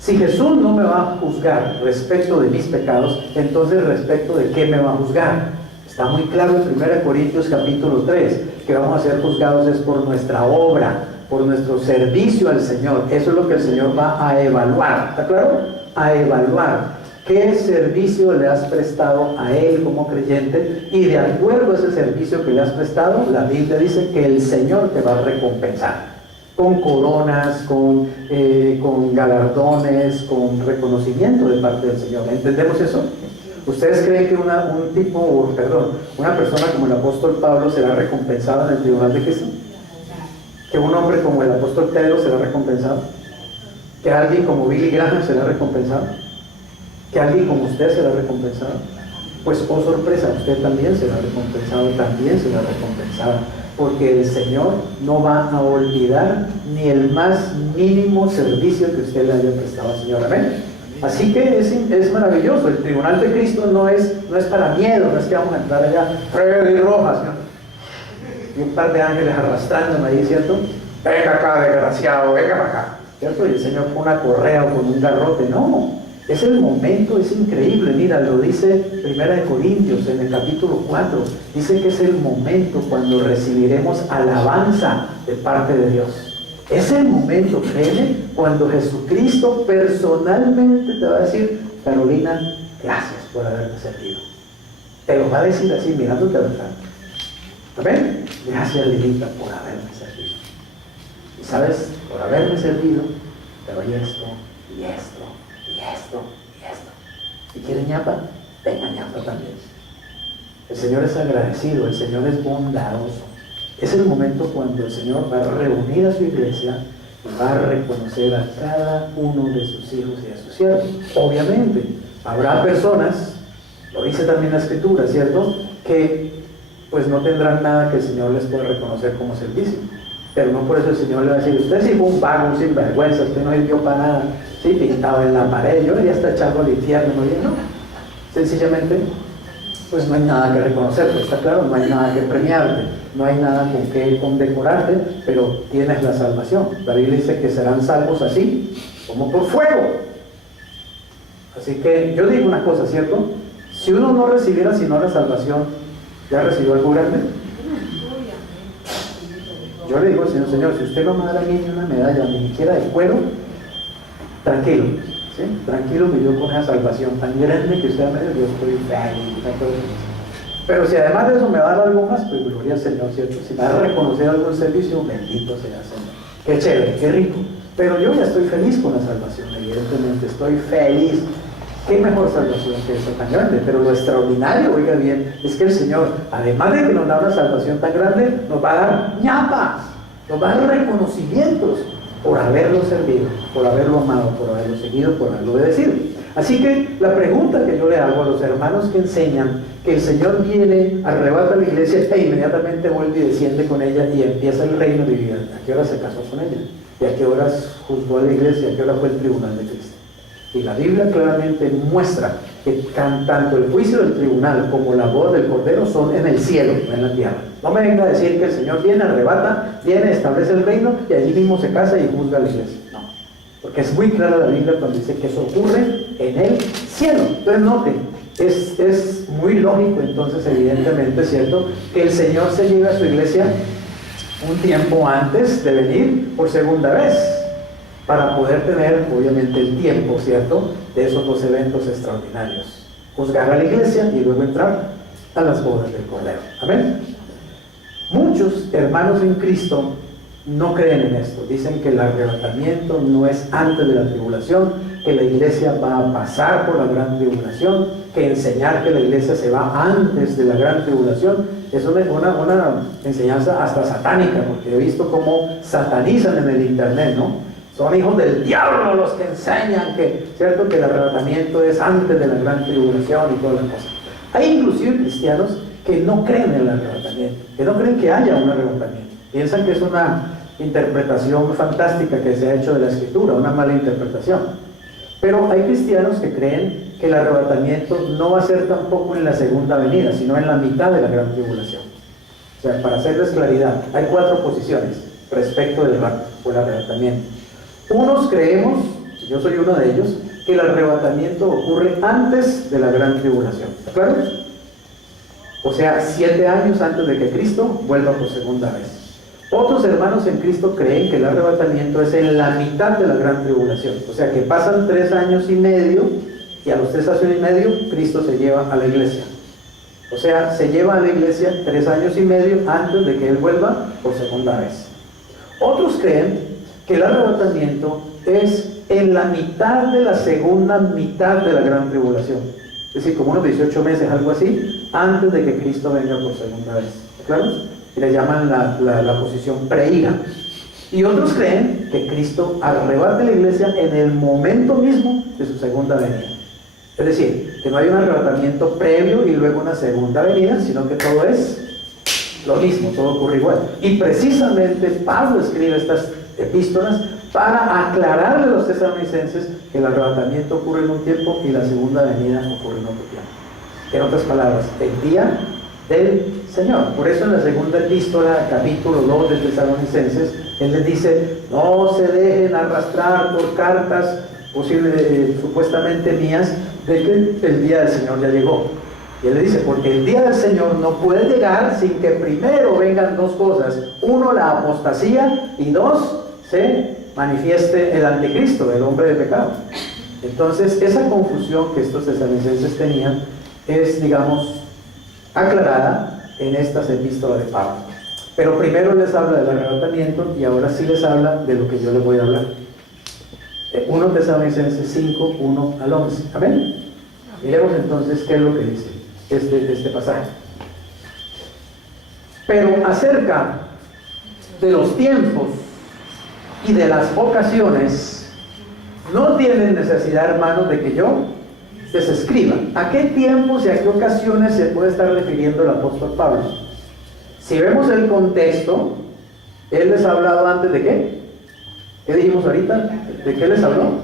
Si Jesús no me va a juzgar respecto de mis pecados, entonces respecto de qué me va a juzgar. Está muy claro en 1 Corintios capítulo 3, que vamos a ser juzgados es por nuestra obra, por nuestro servicio al Señor. Eso es lo que el Señor va a evaluar, ¿está claro? A evaluar. ¿Qué servicio le has prestado a Él como creyente? Y de acuerdo a ese servicio que le has prestado, la Biblia dice que el Señor te va a recompensar. Con coronas, con galardones, con reconocimiento de parte del Señor. ¿Entendemos eso? ¿Ustedes creen que una persona como el apóstol Pablo será recompensada en el tribunal de Cristo? ¿Que un hombre como el apóstol Pedro será recompensado? ¿Que alguien como Billy Graham será recompensado? ¿Que alguien como usted será recompensado? Pues, oh sorpresa, usted también será recompensado, también será recompensada. Porque el Señor no va a olvidar ni el más mínimo servicio que usted le haya prestado al Señor. Amén. Así que es maravilloso. El tribunal de Cristo no es para miedo, no es que vamos a entrar allá, Freddy Rojas, ¿no? Y un par de ángeles arrastrándome ahí, ¿cierto? Venga acá, desgraciado, venga para acá, ¿cierto? Y el Señor con una correa o con un garrote. No, es el momento, es increíble. Mira, lo dice 1 Corintios en el capítulo 4. Dice que es el momento cuando recibiremos alabanza de parte de Dios. Es el momento, créeme, cuando Jesucristo personalmente te va a decir: Carolina, gracias por haberme servido. Te lo va a decir así, mirándote a la cara. ¿Amén? Gracias, Lilita, por haberme servido. Y sabes, por haberme servido, te doy esto y esto y esto y esto. Si quieres ñapa, venga ñapa también. El Señor es agradecido, el Señor es bondadoso. Es el momento cuando el Señor va a reunir a su iglesia y va a reconocer a cada uno de sus hijos y de sus siervos. Obviamente, habrá personas, lo dice también la Escritura, ¿cierto?, que pues no tendrán nada que el Señor les pueda reconocer como servicio. Pero no por eso el Señor le va a decir: usted sí fue un vago, un sinvergüenza, usted no sirvió para nada, sí, pintado en la pared, yo debería estar echando al infierno, ¿no? Sencillamente, pues no hay nada que reconocer, pues está claro, no hay nada que premiarte, no hay nada con que condecorarte, pero tienes la salvación. La Biblia dice que serán salvos así, como por fuego. Así que yo digo una cosa, ¿cierto? Si uno no recibiera sino la salvación, ¿ya recibió algo grande? Yo le digo al Señor: Señor, si usted no me da a mí ni una medalla, ni siquiera de cuero, tranquilo, ¿sí? Tranquilo, que yo con esa salvación tan grande que usted me dio, yo estoy feliz. Pero si además de eso me va a dar algo más, pues gloria al Señor, ¿cierto? Si me va a reconocer algún servicio, bendito sea el Señor. Qué chévere, qué rico. Pero yo ya estoy feliz con la salvación, evidentemente, estoy feliz. Qué mejor salvación que esa tan grande. Pero lo extraordinario, oiga bien, es que el Señor, además de que nos da una salvación tan grande, nos va a dar ñapas, nos va a dar reconocimientos por haberlo servido, por haberlo amado, por haberlo seguido, por haberlo obedecido. Así que la pregunta que yo le hago a los hermanos que enseñan que el Señor viene, arrebata a la iglesia e inmediatamente vuelve y desciende con ella y empieza el reino de vida: ¿a qué hora se casó con ella? ¿Y a qué horas juzgó a la iglesia? ¿A qué hora fue el tribunal de Cristo? Y la Biblia claramente muestra que tanto el juicio del tribunal como la boda del Cordero son en el cielo, no en la tierra. No me venga a decir que el Señor viene, arrebata, viene, establece el reino y allí mismo se casa y juzga a la iglesia. No, porque es muy clara la Biblia cuando dice que eso ocurre en el cielo. Entonces noten, es muy lógico entonces, evidentemente, ¿cierto?, que el Señor se lleve a su iglesia un tiempo antes de venir por segunda vez, para poder tener, obviamente, el tiempo, ¿cierto?, de esos dos eventos extraordinarios: juzgar a la iglesia y luego entrar a las bodas del Cordero. Amén. Muchos hermanos en Cristo no creen en esto. Dicen que el arrebatamiento no es antes de la tribulación, que la iglesia va a pasar por la gran tribulación, que enseñar que la iglesia se va antes de la gran tribulación es una enseñanza hasta satánica, porque he visto cómo satanizan en el internet, ¿no? Son hijos del diablo los que enseñan que, ¿cierto?, que el arrebatamiento es antes de la gran tribulación y todas las cosas. Hay inclusive cristianos que no creen en el arrebatamiento, que no creen que haya un arrebatamiento. Piensan que es una interpretación fantástica que se ha hecho de la Escritura, una mala interpretación. Pero hay cristianos que creen que el arrebatamiento no va a ser tampoco en la segunda venida, sino en la mitad de la gran tribulación. O sea, para hacerles claridad, hay 4 posiciones respecto del rapto o el arrebatamiento. Unos creemos, yo soy uno de ellos, que el arrebatamiento ocurre antes de la gran tribulación. ¿Está claro? O sea, 7 años antes de que Cristo vuelva por segunda vez. Otros hermanos en Cristo creen que el arrebatamiento es en la mitad de la gran tribulación. O sea, que pasan 3 años y medio y a los 3 años y medio Cristo se lleva a la iglesia. O sea, se lleva a la iglesia 3 años y medio antes de que Él vuelva por segunda vez. Otros creen que el arrebatamiento es en la mitad de la segunda mitad de la gran tribulación. Es decir, como unos 18 meses, algo así, antes de que Cristo venga por segunda vez. ¿Claro? Y le llaman la posición preira. Y otros creen que Cristo arrebata la iglesia en el momento mismo de su segunda venida. Es decir, que no hay un arrebatamiento previo y luego una segunda venida, sino que todo es lo mismo, todo ocurre igual. Y precisamente Pablo escribe estas epístolas para aclararle a los tesalonicenses que el arrebatamiento ocurre en un tiempo y la segunda venida ocurre en otro tiempo. En otras palabras, el día del Señor. Por eso en la segunda epístola, capítulo 2 de Tesalonicenses, él les dice: no se dejen arrastrar por cartas supuestamente mías de que el día del Señor ya llegó. Y él le dice: porque el día del Señor no puede llegar sin que primero vengan 2 cosas: 1, la apostasía, y 2, se manifieste el anticristo, el hombre de pecado. Entonces, esa confusión que estos tesalonicenses tenían es, digamos, aclarada en estas epístolas de Pablo. Pero primero les habla del arrebatamiento y ahora sí les habla de lo que yo les voy a hablar. 1 Tesalonicenses 5, 1 al 11. ¿Amén? Miremos entonces qué es lo que dice este pasaje. Pero acerca de los tiempos y de las ocasiones, no tienen necesidad, hermanos, de que yo les escriba. ¿A qué tiempos y a qué ocasiones se puede estar refiriendo el apóstol Pablo? Si vemos el contexto, él les ha hablado antes de ¿qué? ¿Qué dijimos ahorita? ¿De qué les habló?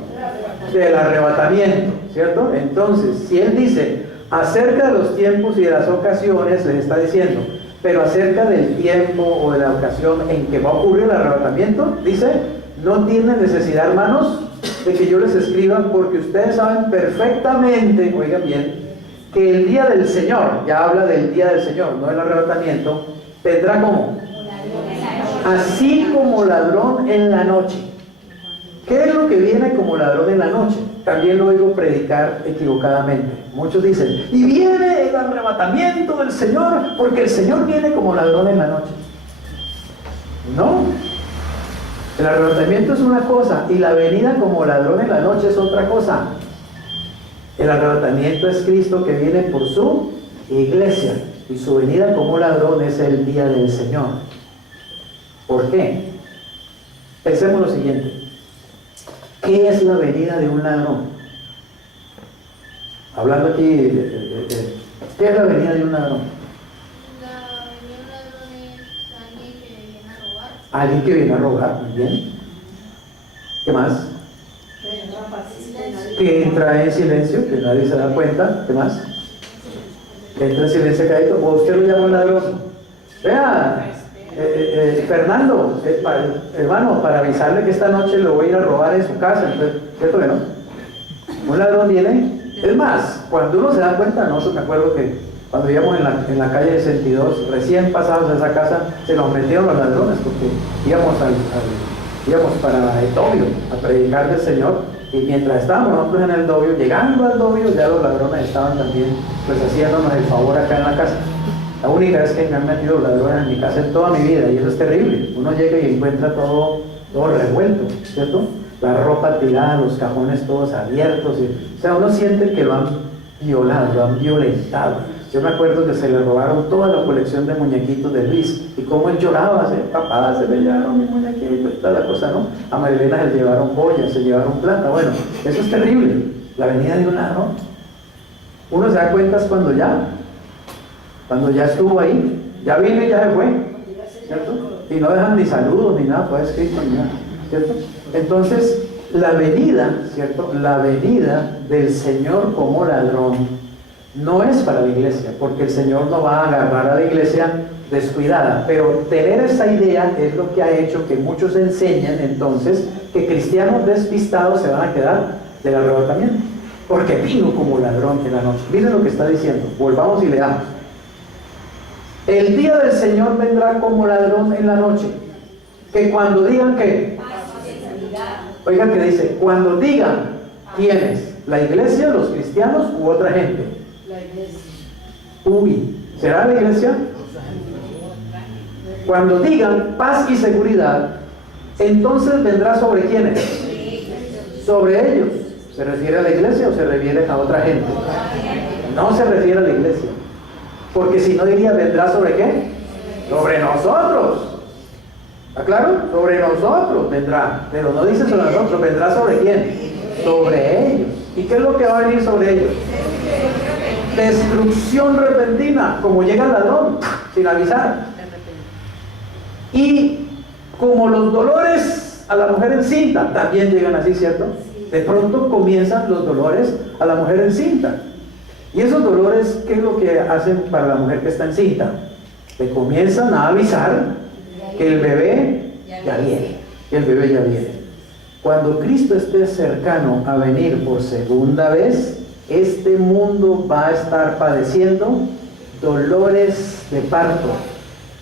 Del arrebatamiento, ¿cierto? Entonces, si él dice acerca de los tiempos y de las ocasiones, les está diciendo, pero acerca del tiempo o de la ocasión en que va a ocurrir el arrebatamiento, dice, no tiene necesidad, hermanos, de que yo les escriba, porque ustedes saben perfectamente, oigan bien, que el día del Señor, ya habla del día del Señor, no del arrebatamiento, vendrá como así como ladrón en la noche. ¿Qué es lo que viene como ladrón en la noche? También lo oigo predicar equivocadamente. Muchos dicen, y viene el arrebatamiento del Señor, porque el Señor viene como ladrón en la noche. No, el arrebatamiento es una cosa y la venida como ladrón en la noche es otra cosa. El arrebatamiento es Cristo que viene por su iglesia y su venida como ladrón es el día del Señor. ¿Por qué? Pensemos lo siguiente. ¿Qué es la venida de un ladrón? Hablando aquí, ¿qué es la venida de un ladrón? La venida de un ladrón es alguien que viene a robar. Alguien que viene a robar, muy bien. ¿Qué más? Que entra en silencio, que nadie se da cuenta. ¿Qué más? Que entra en silencio caído. ¿O usted lo llama un ladrón? Vea, Fernando, hermano, para avisarle que esta noche lo voy a ir a robar en su casa. Entonces, ¿cierto que no? Un ladrón viene. Es más, cuando uno se da cuenta, nosotros me acuerdo que cuando íbamos en la calle 62, recién pasados a esa casa, se nos metieron los ladrones porque íbamos para el Dobio a predicar del Señor, y mientras estábamos nosotros en el Dobio, llegando al Dobio, ya los ladrones estaban también pues haciéndonos el favor acá en la casa. La única vez que me han metido ladrones en mi casa en toda mi vida, y eso es terrible. Uno llega y encuentra todo revuelto, ¿cierto? La ropa tirada, los cajones todos abiertos. O sea, uno siente que lo han violado, lo han violentado. Yo me acuerdo que se le robaron toda la colección de muñequitos de Luis, y cómo él lloraba, papá, se le llevaron mi muñequito y toda la cosa, ¿no? A Marilena se le llevaron pollas, se llevaron plata. Bueno, eso es terrible, la venida de un ladrón. Uno se da cuenta cuando ya estuvo ahí, ya vino y ya se fue, ¿cierto? Y no dejan ni saludos ni nada, pues escrito ni nada, ¿cierto? Entonces, la venida, ¿cierto? La venida del Señor como ladrón no es para la iglesia, porque el Señor no va a agarrar a la iglesia descuidada, pero tener esa idea es lo que ha hecho que muchos enseñen entonces que cristianos despistados se van a quedar del arrebatamiento, porque vino como ladrón en la noche. Miren lo que está diciendo, volvamos y leamos. El día del Señor vendrá como ladrón en la noche, que cuando digan que, oigan que dice, cuando digan, ¿quiénes? ¿La iglesia, los cristianos u otra gente? La iglesia. Uy, ¿será la iglesia? Cuando digan paz y seguridad, entonces vendrá sobre quiénes? Sobre ellos. ¿Se refiere a la iglesia o se refiere a otra gente? No se refiere a la iglesia, porque si no diría vendrá sobre qué? Sobre nosotros. ¿Está claro? Sobre nosotros vendrá, pero no dice sobre nosotros, vendrá sobre quién? Sobre ellos. ¿Y qué es lo que va a venir sobre ellos? Destrucción repentina, como llega el ladrón sin avisar. Y como los dolores a la mujer encinta también llegan así, ¿cierto? De pronto comienzan los dolores a la mujer encinta. Y esos dolores, ¿qué es lo que hacen para la mujer que está encinta? Le comienzan a avisar que el bebé ya viene, que el bebé ya viene. Cuando Cristo esté cercano a venir por segunda vez, este mundo va a estar padeciendo dolores de parto.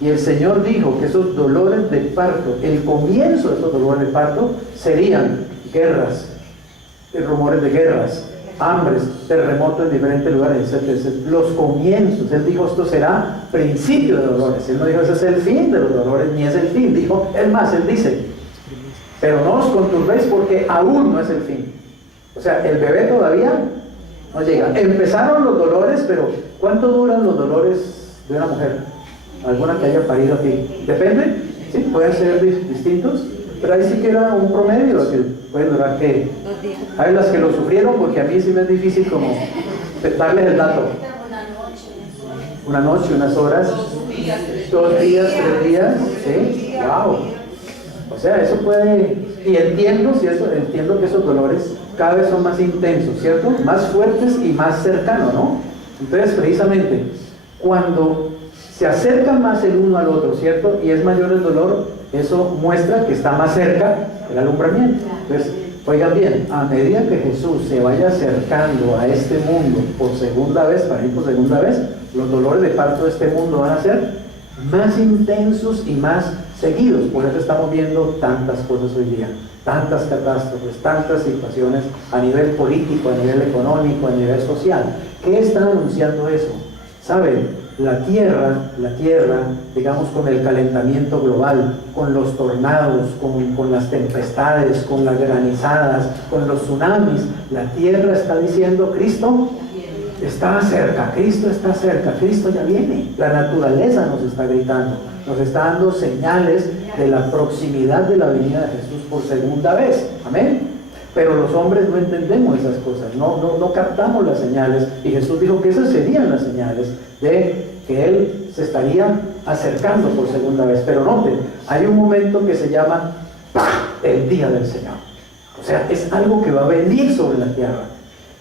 Y el Señor dijo que esos dolores de parto, el comienzo de esos dolores de parto, serían guerras, rumores de guerras, hambres, terremotos en diferentes lugares, etc. Los comienzos. Él dijo, esto será principio de dolores. Él no dijo, ese es el fin de los dolores, ni es el fin. Dijo, es más, él dice, pero no os conturbéis porque aún no es el fin. O sea, el bebé todavía no llega. Empezaron los dolores, pero ¿cuánto duran los dolores de una mujer? Alguna que haya parido aquí. Depende, sí, pueden ser distintos, pero ahí sí que era un promedio, lo que puede durar que. Hay las que lo sufrieron, porque a mí sí me es difícil como darles el dato. Una noche, unas horas, 2 días, 3 días, ¿sí? ¡Wow! O sea, eso puede, y entiendo que esos dolores cada vez son más intensos, ¿cierto? Más fuertes y más cercanos, ¿no? Entonces, precisamente, cuando se acercan más el uno al otro, ¿cierto? Y es mayor el dolor, eso muestra que está más cerca el alumbramiento. Entonces, oigan bien, a medida que Jesús se vaya acercando a este mundo por segunda vez, para ir por segunda vez, los dolores de parto de este mundo van a ser más intensos y más seguidos. Por eso estamos viendo tantas cosas hoy día, tantas catástrofes, tantas situaciones a nivel político, a nivel económico, a nivel social. ¿Qué está anunciando eso? ¿Saben? La tierra, digamos, con el calentamiento global, con los tornados, con las tempestades, con las granizadas, con los tsunamis, la tierra está diciendo, Cristo está cerca, Cristo está cerca, Cristo ya viene. La naturaleza nos está gritando, nos está dando señales de la proximidad de la venida de Jesús por segunda vez. Amén. Pero los hombres no entendemos esas cosas, no captamos las señales, y Jesús dijo que esas serían las señales de que Él se estaría acercando por segunda vez. Pero noten, hay un momento que se llama el día del Señor. O sea, es algo que va a venir sobre la tierra.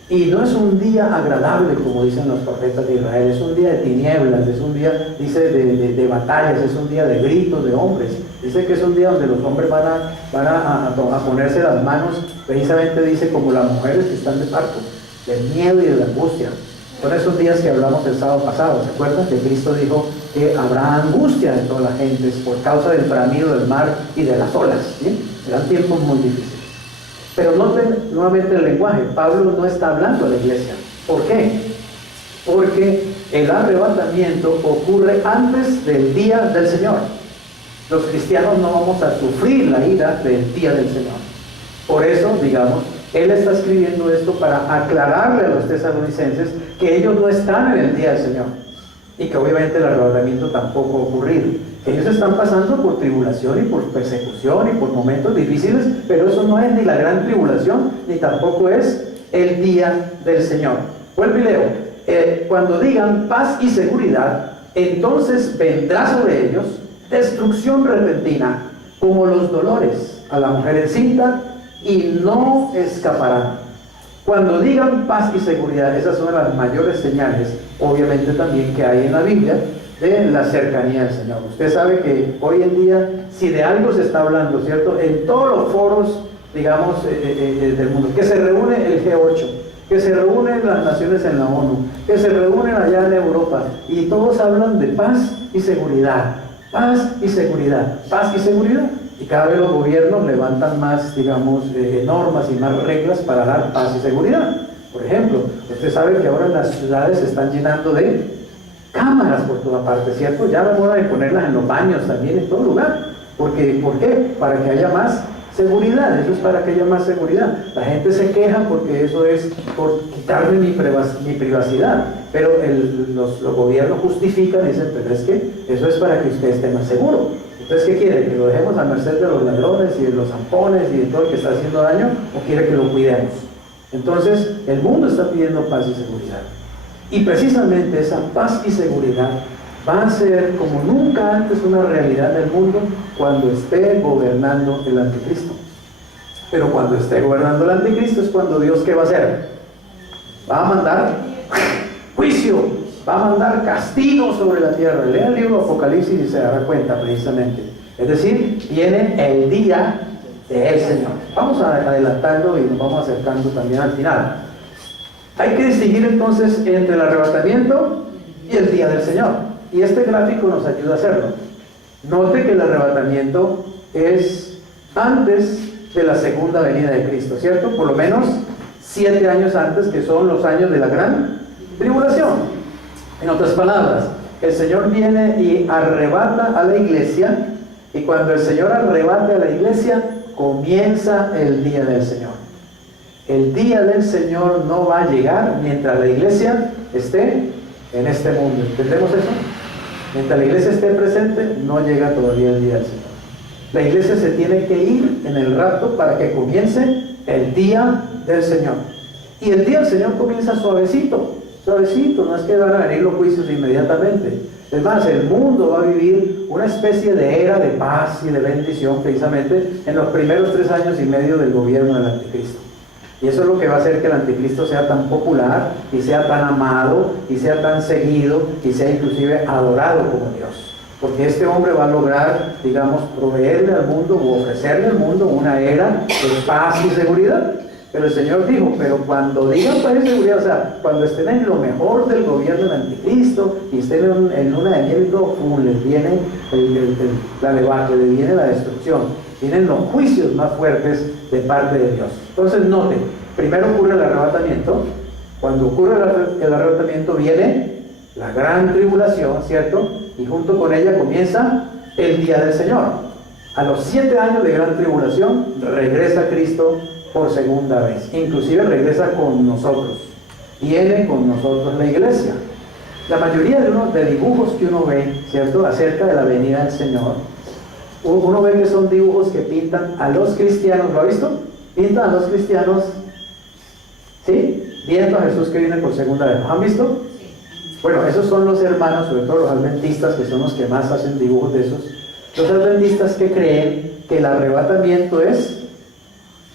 Y no es un día agradable, como dicen los profetas de Israel, es un día de tinieblas, es un día, dice, de batallas, es un día de gritos de hombres. Dice que es un día donde los hombres van a ponerse las manos, precisamente dice, como las mujeres que están de parto, del miedo y de la angustia. Son esos días que hablamos el sábado pasado, ¿se acuerdan? Que Cristo dijo que habrá angustia de toda la gente por causa del bramido del mar y de las olas, ¿sí? Serán tiempos muy difíciles. Pero noten nuevamente el lenguaje. Pablo no está hablando a la iglesia. ¿Por qué? Porque el arrebatamiento ocurre antes del día del Señor. Los cristianos no vamos a sufrir la ira del día del Señor. Por eso, digamos, él está escribiendo esto para aclararle a los tesalonicenses que ellos no están en el día del Señor y que obviamente el arrebatamiento tampoco va a ocurrir. Ellos están pasando por tribulación y por persecución y por momentos difíciles, pero eso no es ni la gran tribulación ni tampoco es el día del Señor. Vuelvo y leo. Cuando digan paz y seguridad, entonces vendrá sobre ellos destrucción repentina, como los dolores a la mujer encinta, y no escaparán. Cuando digan paz y seguridad, esas son las mayores señales, obviamente también que hay en la Biblia, de la cercanía del Señor. Usted sabe que hoy en día, si de algo se está hablando, ¿cierto? En todos los foros, digamos, del mundo, que se reúne el G8, que se reúnen las naciones en la ONU, que se reúnen allá en Europa, y todos hablan de paz y seguridad, paz y seguridad, paz y seguridad. Y cada vez los gobiernos levantan más, digamos, normas y más reglas para dar paz y seguridad. Por ejemplo, usted sabe que ahora las ciudades se están llenando de cámaras por toda parte, ¿cierto? Ya la moda de ponerlas en los baños también, en todo lugar. ¿Por qué? Para que haya más seguridad. Eso es para que haya más seguridad. La gente se queja porque eso es por quitarme mi privacidad. Pero los gobiernos justifican y dicen, pero es que eso es para que usted esté más seguro. Entonces, ¿qué quiere? ¿Que lo dejemos a merced de los ladrones y de los zampones y de todo el que está haciendo daño? ¿O quiere que lo cuidemos? Entonces, el mundo está pidiendo paz y seguridad. Y precisamente esa paz y seguridad va a ser como nunca antes una realidad del mundo cuando esté gobernando el anticristo. Pero cuando esté gobernando el anticristo es cuando Dios, ¿qué va a hacer? Va a mandar juicio, va a mandar castigo sobre la tierra. Lea el libro de Apocalipsis y se dará cuenta precisamente. Es decir, viene el día del Señor. Vamos adelantando y nos vamos acercando también al final. Hay que distinguir entonces entre el arrebatamiento y el día del Señor. Y este gráfico nos ayuda a hacerlo. Note que el arrebatamiento es antes de la segunda venida de Cristo, ¿cierto? Por lo menos 7 años antes, que son los años de la gran tribulación. En otras palabras, el Señor viene y arrebata a la iglesia, y cuando el Señor arrebate a la iglesia, comienza el día del Señor. El día del Señor no va a llegar mientras la iglesia esté en este mundo. ¿Entendemos eso? Mientras la iglesia esté presente, no llega todavía el día del Señor. La iglesia se tiene que ir en el rapto para que comience el día del Señor. Y el día del Señor comienza suavecito, suavecito, no es que van a venir los juicios inmediatamente. Es más, el mundo va a vivir una especie de era de paz y de bendición precisamente en los primeros 3 años y medio del gobierno del anticristo. Y eso es lo que va a hacer que el anticristo sea tan popular y sea tan amado y sea tan seguido y sea inclusive adorado como Dios. Porque este hombre va a lograr, digamos, proveerle al mundo o ofrecerle al mundo una era de paz y seguridad. Pero el Señor dijo, pero cuando digan paz y seguridad, o sea, cuando estén en lo mejor del gobierno del anticristo y estén en luna de miel y todo, les viene la debacle, les viene la destrucción, vienen los juicios más fuertes de parte de Dios. Entonces note, primero ocurre el arrebatamiento. Cuando ocurre el arrebatamiento viene la gran tribulación, ¿cierto? Y junto con ella comienza el día del Señor. A los 7 años de gran tribulación regresa Cristo por segunda vez, inclusive regresa con nosotros, viene con nosotros la iglesia. La mayoría de dibujos que uno ve, ¿cierto?, acerca de la venida del Señor, uno ve que son dibujos que pintan a los cristianos. ¿Lo ha visto? Pintan a los cristianos, ¿sí?, viendo a Jesús que viene por segunda vez. ¿Lo han visto? Bueno, esos son los hermanos, sobre todo los adventistas, que son los que más hacen dibujos de esos. Los adventistas que creen que el arrebatamiento es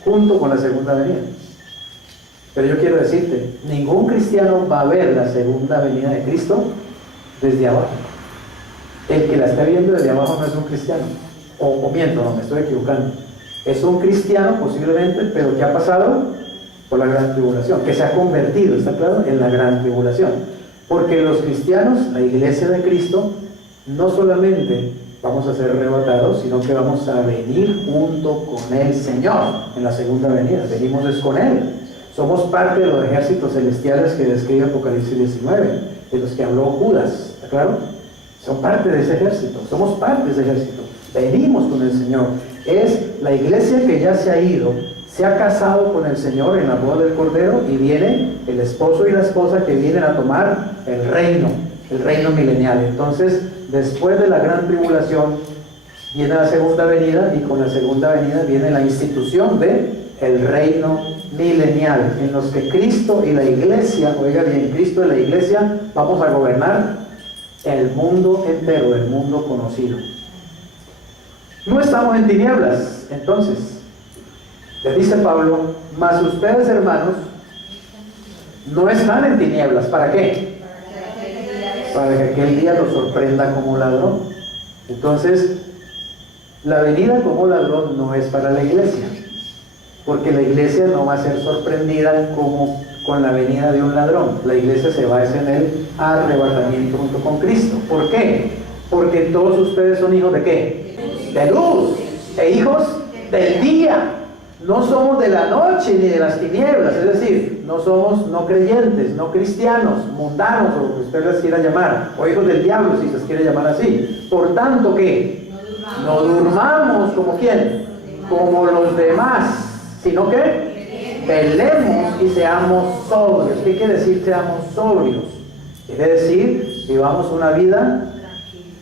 junto con la segunda venida. Pero yo quiero decirte, ningún cristiano va a ver la segunda venida de Cristo desde abajo. El que la está viendo desde abajo no es un cristiano. O miento, no, me estoy equivocando. Es un cristiano posiblemente, pero que ha pasado por la gran tribulación, que se ha convertido, está claro, en la gran tribulación. Porque los cristianos, la iglesia de Cristo, no solamente vamos a ser arrebatados, sino que vamos a venir junto con el Señor en la segunda venida. Venimos es con Él. Somos parte de los ejércitos celestiales que describe Apocalipsis 19. de los que habló Judas, ¿está claro? Son parte de ese ejército, somos parte de ese ejército, venimos con el Señor. Es la iglesia que ya se ha ido, se ha casado con el Señor en la boda del Cordero, y viene el esposo y la esposa que vienen a tomar el reino milenial. Entonces, después de la gran tribulación, viene la segunda venida, y con la segunda venida viene la institución de el reino milenial, en los que Cristo y la iglesia, oiga bien, Cristo y la iglesia vamos a gobernar el mundo entero, el mundo conocido. No estamos en tinieblas, entonces, les dice Pablo, mas ustedes, hermanos, no están en tinieblas. ¿Para qué? Para que aquel día los sorprenda como ladrón. Entonces, la venida como ladrón no es para la iglesia, porque la iglesia no va a ser sorprendida como con la venida de un ladrón. La iglesia se va a hacer en el arrebatamiento junto con Cristo. ¿Por qué? Porque todos ustedes son hijos de ¿qué? De luz, e hijos del día. No somos de la noche ni de las tinieblas, es decir, no somos no creyentes, no cristianos, mundanos, o lo que usted les quiera llamar, o hijos del diablo, si se quiere llamar así. Por tanto, ¿qué? No durmamos como ¿quién? Como los demás, sino que velemos y seamos sobrios. ¿Qué quiere decir seamos sobrios? Quiere decir, vivamos una vida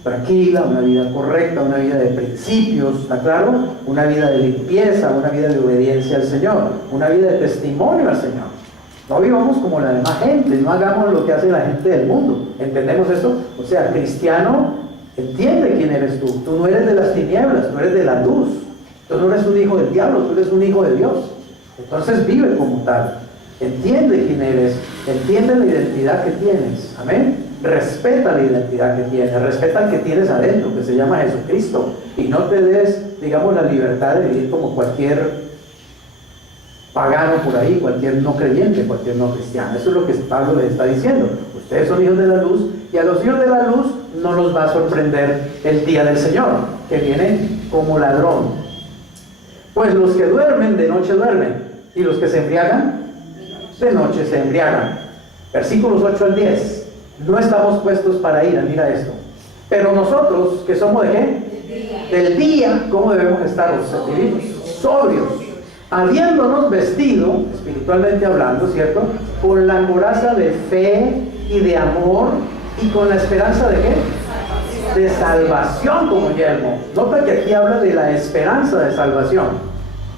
tranquila, una vida correcta, una vida de principios, ¿está claro? Una vida de limpieza, una vida de obediencia al Señor, una vida de testimonio al Señor. No vivamos como la demás gente, no hagamos lo que hace la gente del mundo. ¿Entendemos eso? O sea, cristiano, entiende quién eres tú. Tú no eres de las tinieblas, tú eres de la luz. Tú no eres un hijo del diablo, tú eres un hijo de Dios. Entonces vive como tal. Entiende quién eres, entiende la identidad que tienes. Amén. Respeta la identidad que tienes, respeta al que tienes adentro, que se llama Jesucristo, y no te des, digamos, la libertad de vivir como cualquier pagano por ahí, cualquier no creyente, cualquier no cristiano. Eso es lo que Pablo les está diciendo. Ustedes son hijos de la luz, y a los hijos de la luz no los va a sorprender el día del Señor, que viene como ladrón. Pues los que duermen, de noche duermen, y los que se embriagan, de noche se embriagan. Versículos 8 al 10. No estamos puestos para ira, mira esto. Pero nosotros, que somos de qué? Del día, ¿cómo debemos estar? Sobrios, habiéndonos vestido, espiritualmente hablando, ¿cierto? Con la coraza de fe y de amor, y con la esperanza de qué? De salvación como yelmo. Nota que aquí habla de la esperanza de salvación.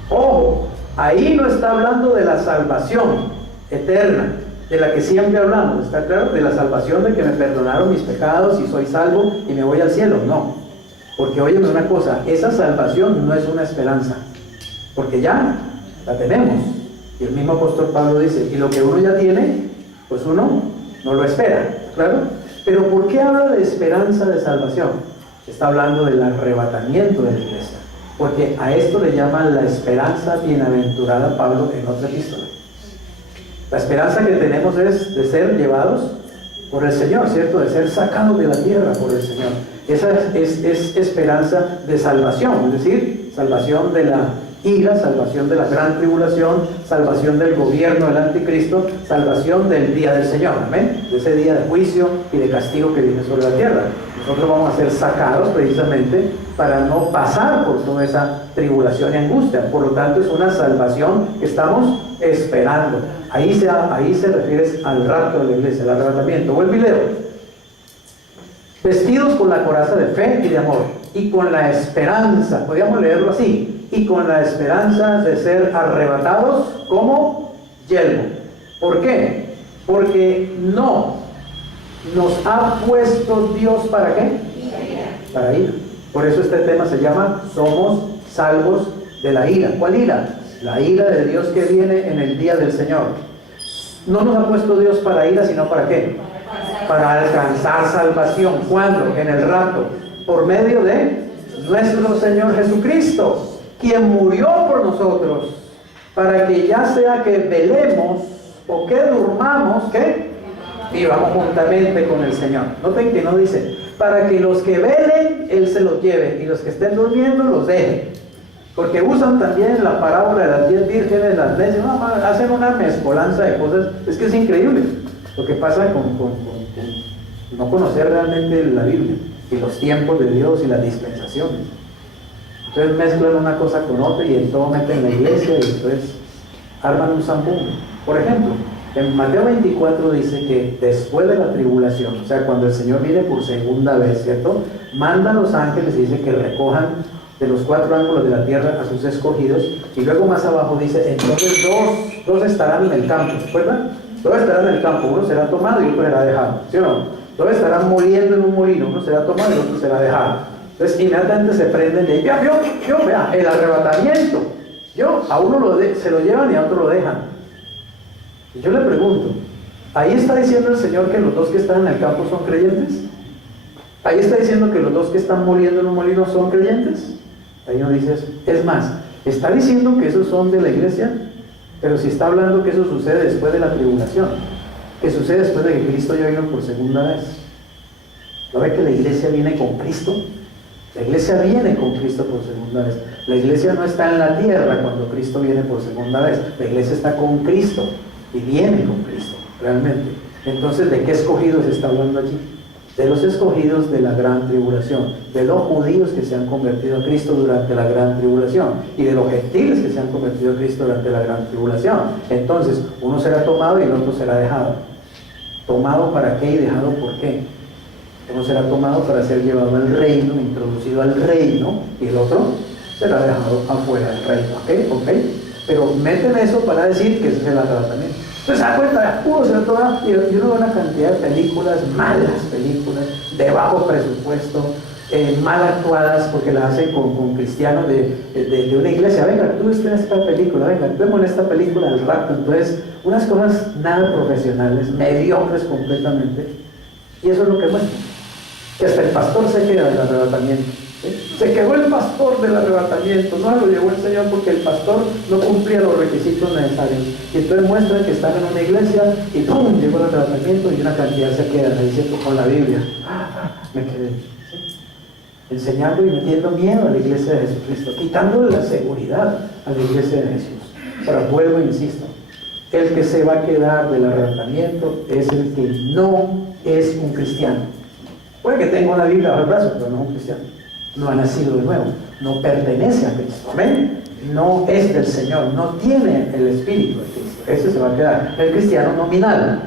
Ojo, ahí no está hablando de la salvación eterna, de la que siempre hablamos, ¿está claro? De la salvación, de que me perdonaron mis pecados y soy salvo y me voy al cielo. No, porque óyeme una cosa, esa salvación no es una esperanza, porque ya la tenemos. Y el mismo apóstol Pablo dice, y lo que uno ya tiene, pues uno no lo espera, ¿claro? Pero ¿por qué habla de esperanza de salvación? Está hablando del arrebatamiento de la iglesia, porque a esto le llaman la esperanza bienaventurada Pablo en otra epístola. La esperanza que tenemos es de ser llevados por el Señor, ¿cierto? De ser sacados de la tierra por el Señor. Esa es esperanza de salvación, es decir, salvación de la ira, salvación de la gran tribulación, salvación del gobierno del anticristo, salvación del día del Señor, amén, de ese día de juicio y de castigo que viene sobre la tierra. Nosotros vamos a ser sacados precisamente para no pasar por toda esa tribulación y angustia. Por lo tanto, es una salvación que estamos esperando. Ahí se refiere al rapto de la iglesia, al arrebatamiento. Vuelve y leo. Vestidos con la coraza de fe y de amor, y con la esperanza, podríamos leerlo así, y con la esperanza de ser arrebatados como yelmo. ¿Por qué? Porque no nos ha puesto Dios ¿para qué? Para ira. Por eso este tema se llama Somos salvos de la ira. ¿Cuál ira? La ira de Dios que viene en el día del Señor. No nos ha puesto Dios para ira, sino ¿para qué? Para alcanzar salvación. ¿Cuándo? En el rapto. Por medio de nuestro Señor Jesucristo, quien murió por nosotros, para que ya sea que velemos o que durmamos, ¿qué? Vivamos juntamente con el Señor. Noten que no dice, para que los que velen, Él se los lleve, y los que estén durmiendo, los deje. Porque usan también la parábola de las 10 vírgenes, las necias, hacen una mezcolanza de cosas. Es que es increíble lo que pasa con no conocer realmente la Biblia y los tiempos de Dios y las dispensaciones. Entonces mezclan una cosa con otra y en todo meten la iglesia y entonces arman un zambombo. Por ejemplo, en Mateo 24 dice que después de la tribulación, o sea, cuando el Señor viene por segunda vez, ¿cierto? Manda a los ángeles y dice que recojan de los 4 ángulos de la tierra a sus escogidos, y luego más abajo dice, entonces dos estarán en el campo, ¿recuerdan? 2 estarán en el campo, uno será tomado y otro será dejado, ¿sí o no? 2 estarán moliendo en un molino, uno será tomado y otro será dejado. Entonces inmediatamente se prenden de ahí, vea, el arrebatamiento, a uno se lo llevan y a otro lo dejan. Y yo le pregunto, ¿ahí está diciendo el Señor que los 2 que están en el campo son creyentes? ¿Ahí está diciendo que los 2 que están moliendo en un molino son creyentes? Ahí no dice eso. Es más, está diciendo que esos son de la iglesia, pero si está hablando que eso sucede después de la tribulación, que sucede después de que Cristo ya vino por segunda vez. ¿No ve que la iglesia viene con Cristo? La iglesia viene con Cristo por segunda vez. La iglesia no está en la tierra cuando Cristo viene por segunda vez. La iglesia está con Cristo y viene con Cristo, realmente. Entonces, ¿de qué escogidos está hablando allí? De los escogidos de la gran tribulación, de los judíos que se han convertido a Cristo durante la gran tribulación y de los gentiles que se han convertido a Cristo durante la gran tribulación. Entonces, uno será tomado y el otro será dejado. ¿Tomado para qué y dejado por qué? Uno será tomado para ser llevado al reino, introducido al reino, y el otro será dejado afuera del reino. ¿Ok? Pero meten eso para decir que ese es el arrebatamiento. Entonces, se da cuenta, se da toda, y uno ve una cantidad de películas, malas películas, de bajo presupuesto, mal actuadas, porque las hacen con cristianos de una iglesia. Venga, tú estés en esta película, venga, vemos en esta película al rato. Entonces, unas cosas nada profesionales, mediocres completamente, y eso es lo que muestra. Que hasta el pastor se queda del arrebatamiento. Se quedó el pastor del arrebatamiento, no lo llevó el Señor porque el pastor no cumplía los requisitos necesarios. Y entonces muestran que están en una iglesia y ¡pum! Llegó el arrebatamiento y una cantidad se queda diciendo con la Biblia. Me quedé. ¿Sí? Enseñando y metiendo miedo a la iglesia de Jesucristo, quitándole la seguridad a la iglesia de Jesús. Ahora vuelvo e insisto, el que se va a quedar del arrebatamiento es el que no es un cristiano. Puede que tenga una Biblia bajo el brazo, pero no es un cristiano. No ha nacido de nuevo, no pertenece a Cristo, amén, no es del Señor, no tiene el Espíritu de Cristo. Ese se va a quedar, el cristiano nominal,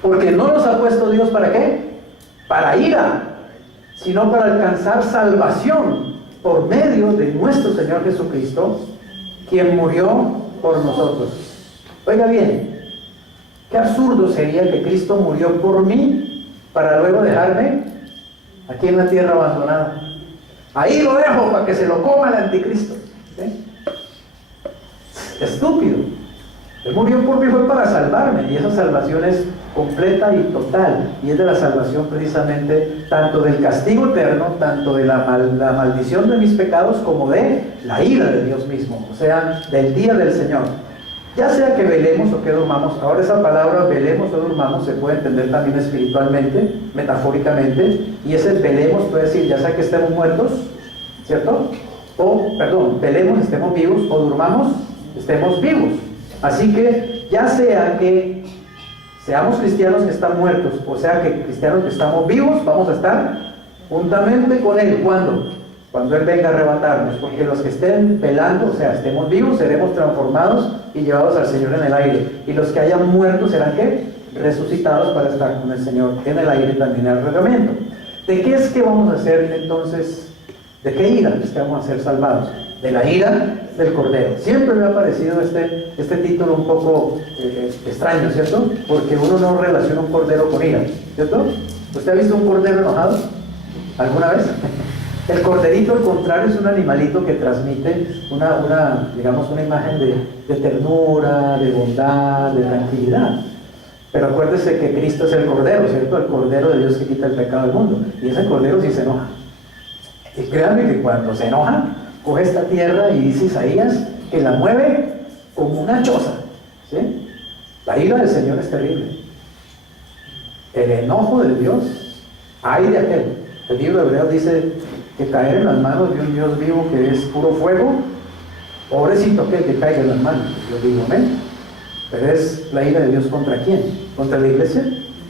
porque no nos ha puesto Dios ¿para qué? Para ira, sino para alcanzar salvación por medio de nuestro Señor Jesucristo, quien murió por nosotros. Oiga bien, qué absurdo sería que Cristo murió por mí para luego dejarme aquí en la tierra abandonada. Ahí lo dejo para que se lo coma el anticristo. ¿Sí? Estúpido. Él murió por mí, fue para salvarme, y esa salvación es completa y total, y es de la salvación precisamente tanto del castigo eterno, tanto de la maldición de mis pecados, como de la ira de Dios mismo, o sea, del día del Señor. Ya sea que velemos o que durmamos. Ahora esa palabra velemos o durmamos se puede entender también espiritualmente, metafóricamente, y ese velemos puede decir ya sea que estemos muertos, ¿cierto? O, perdón, velemos, estemos vivos, o durmamos, estemos vivos. Así que ya sea que seamos cristianos que están muertos, o sea que cristianos que estamos vivos, vamos a estar juntamente con Él. ¿Cuándo? Cuando Él venga a arrebatarnos, porque los que estén velando, o sea, estemos vivos, seremos transformados y llevados al Señor en el aire. Y los que hayan muerto serán, ¿qué? Resucitados para estar con el Señor en el aire también en el arrebatamiento. ¿De qué es que vamos a ser entonces? ¿De qué ira es que vamos a ser salvados? De la ira del Cordero. Siempre me ha parecido este título un poco extraño, ¿cierto? Porque uno no relaciona un cordero con ira, ¿cierto? ¿Usted ha visto un cordero enojado alguna vez? El corderito, al contrario, es un animalito que transmite digamos, una imagen de ternura, de bondad, de tranquilidad. Pero acuérdese que Cristo es el Cordero, ¿cierto? El Cordero de Dios que quita el pecado del mundo. Y ese Cordero sí se enoja. Y créanme que cuando se enoja, coge esta tierra y dice Isaías que la mueve como una choza. ¿Sí? La ira del Señor es terrible. El enojo de Dios, ay de aquel. El libro de Hebreos dice que caer en las manos de un Dios vivo que es puro fuego, pobrecito aquel que caiga en las manos. Yo digo, amén. Pero es la ira de Dios ¿contra quién? ¿Contra la iglesia?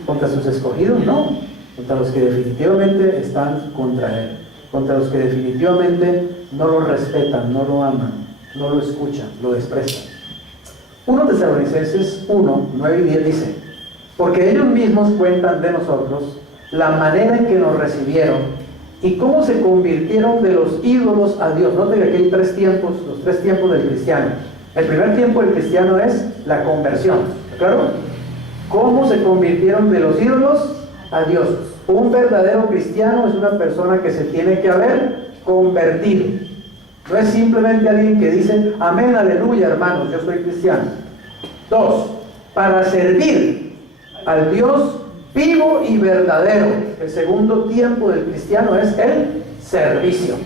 Contra sus escogidos, no. Contra los que definitivamente están contra Él. Contra los que definitivamente no lo respetan, no lo aman, no lo escuchan, lo desprecian. 1 Tesalonicenses 1, 9 y 10 dice: porque ellos mismos cuentan de nosotros la manera en que nos recibieron y cómo se convirtieron de los ídolos a Dios. Noten que aquí hay tres tiempos, los tres tiempos del cristiano. El primer tiempo del cristiano es la conversión, ¿claro? ¿Cómo se convirtieron de los ídolos a Dios? Un verdadero cristiano es una persona que se tiene que haber convertido. No es simplemente alguien que dice, amén, aleluya, hermanos, yo soy cristiano. 2, para servir al Dios vivo y verdadero. El segundo tiempo del cristiano es el servicio.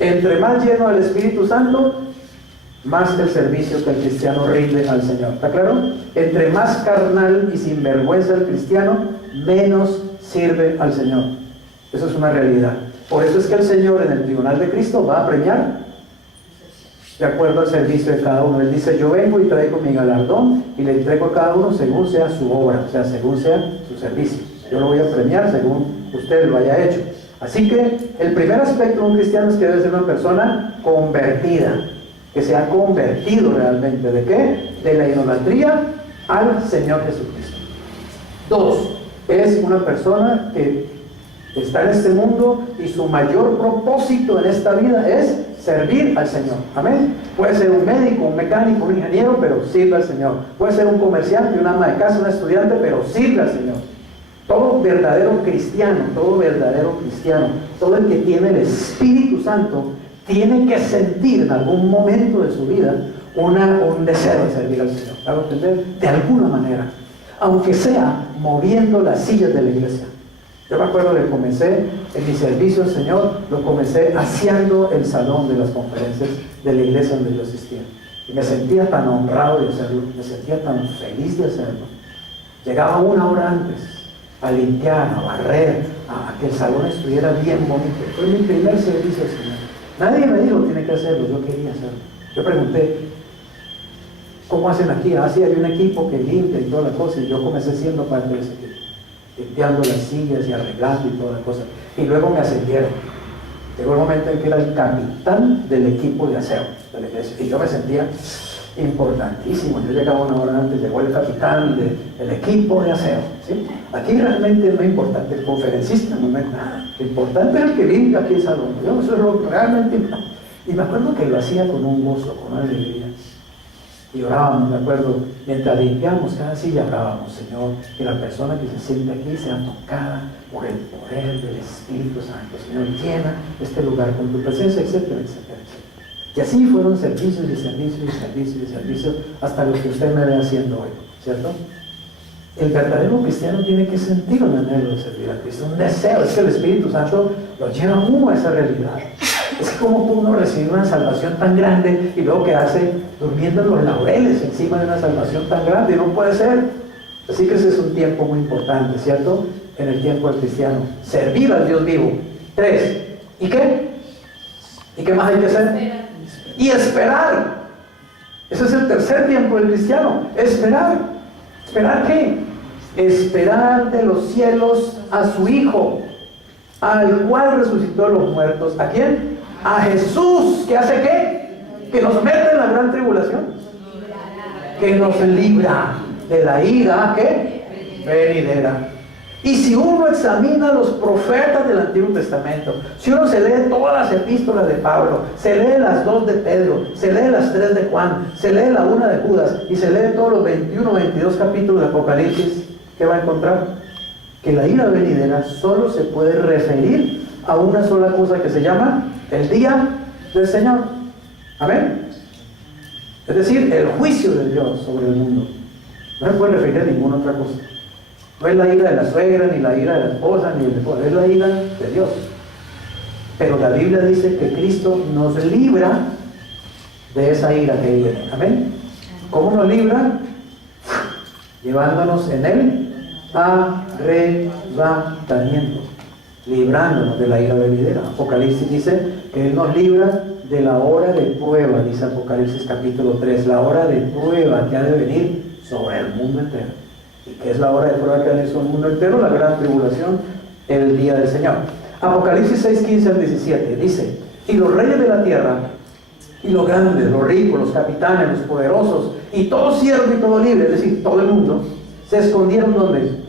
Entre más lleno del Espíritu Santo, más el servicio que el cristiano rinde al Señor. ¿Está claro? Entre más carnal y sin vergüenza el cristiano, menos sirve al Señor. Eso es una realidad. Por eso es que el Señor en el tribunal de Cristo va a premiar de acuerdo al servicio de cada uno. Él dice, yo vengo y traigo mi galardón y le entrego a cada uno según sea su obra, o sea, según sea su servicio. Yo lo voy a premiar según usted lo haya hecho. Así que el primer aspecto de un cristiano es que debe ser una persona convertida, que se ha convertido realmente. ¿De qué? De la idolatría al Señor Jesucristo. 2, es una persona que está en este mundo y su mayor propósito en esta vida es servir al Señor. Amén. Puede ser un médico, un mecánico, un ingeniero, pero sirve al Señor. Puede ser un comerciante, un ama de casa, un estudiante, pero sirve al Señor. Todo verdadero cristiano, todo el que tiene el Espíritu Santo, tiene que sentir en algún momento de su vida un deseo de servir al Señor. ¿Hago entender? De alguna manera, aunque sea moviendo las sillas de la iglesia. Yo me acuerdo que comencé en mi servicio al Señor, lo comencé haciendo el salón de las conferencias de la iglesia donde yo asistía. Y me sentía tan honrado de hacerlo, me sentía tan feliz de hacerlo. Llegaba una hora antes a limpiar, a barrer, a que el salón estuviera bien bonito. Fue mi primer servicio al Señor. Nadie me dijo, tiene que hacerlo, yo quería hacerlo. Yo pregunté, ¿cómo hacen aquí? Sí, hay un equipo que limpia y toda la cosa, y yo comencé siendo parte de ese equipo, limpiando las sillas y arreglando y toda la cosa. Y luego me ascendieron. Llegó el momento en que era el capitán del equipo de aseo de la iglesia, y yo me sentía importantísimo. Yo llegaba una hora antes, llegó el capitán del equipo de aseo, ¿sí? Aquí realmente no es importante el conferencista, no es nada. Lo importante es el que limpia aquí el salón. Eso es lo realmente importante. Y me acuerdo que lo hacía con un gozo, con una alegría. Y orábamos, me acuerdo, mientras limpiamos cada silla, orábamos, Señor, que la persona que se siente aquí sea tocada por el poder del Espíritu Santo. Señor, llena este lugar con tu presencia, etcétera, etcétera, etcétera. Y así fueron servicios y servicios y servicios y servicios hasta lo que usted me ve haciendo hoy, ¿cierto? El verdadero cristiano tiene que sentir un anhelo de servir a Cristo, un deseo. Es que el Espíritu Santo lo lleva a uno a esa realidad. Es como uno recibir una salvación tan grande y luego quedarse durmiendo en los laureles encima de una salvación tan grande. No puede ser. Así que ese es un tiempo muy importante, ¿cierto? En el tiempo del cristiano. Servir al Dios vivo. 3. ¿Y qué? ¿Y qué más hay que hacer? Y esperar. Ese es el tercer tiempo del cristiano. Esperar. ¿Esperar qué? Esperar de los cielos a su Hijo, al cual resucitó de los muertos. ¿A quién? A Jesús. ¿Que hace qué? Que nos mete en la gran tribulación. Que nos libra de la ira, ¿qué? Venidera. Y si uno examina los profetas del Antiguo Testamento, si uno se lee todas las epístolas de Pablo, se lee las 2 de Pedro, se lee las 3 de Juan, se lee la 1 de Judas y se lee todos los 21, 22 capítulos de Apocalipsis, ¿qué va a encontrar? Que la ira venidera solo se puede referir a una sola cosa que se llama el día del Señor. Amén. Es decir, el juicio de Dios sobre el mundo. No se puede referir a ninguna otra cosa. No es la ira de la suegra, ni la ira de la esposa, ni el esposo, es la ira de Dios. Pero la Biblia dice que Cristo nos libra de esa ira que viene. Amén. ¿Cómo nos libra? Llevándonos en él arrebatamiento, librándonos de la ira venidera. Apocalipsis dice que Él nos libra de la hora de prueba, dice Apocalipsis capítulo 3, la hora de prueba que ha de venir sobre el mundo entero. y que es la hora de prueba que han hecho el mundo entero, la gran tribulación, el día del Señor. Apocalipsis 6, 15 al 17 dice: y los reyes de la tierra, y los grandes, los ricos, los capitanes, los poderosos, y todo siervo y todo libre, es decir, todo el mundo, se escondieron ¿dónde?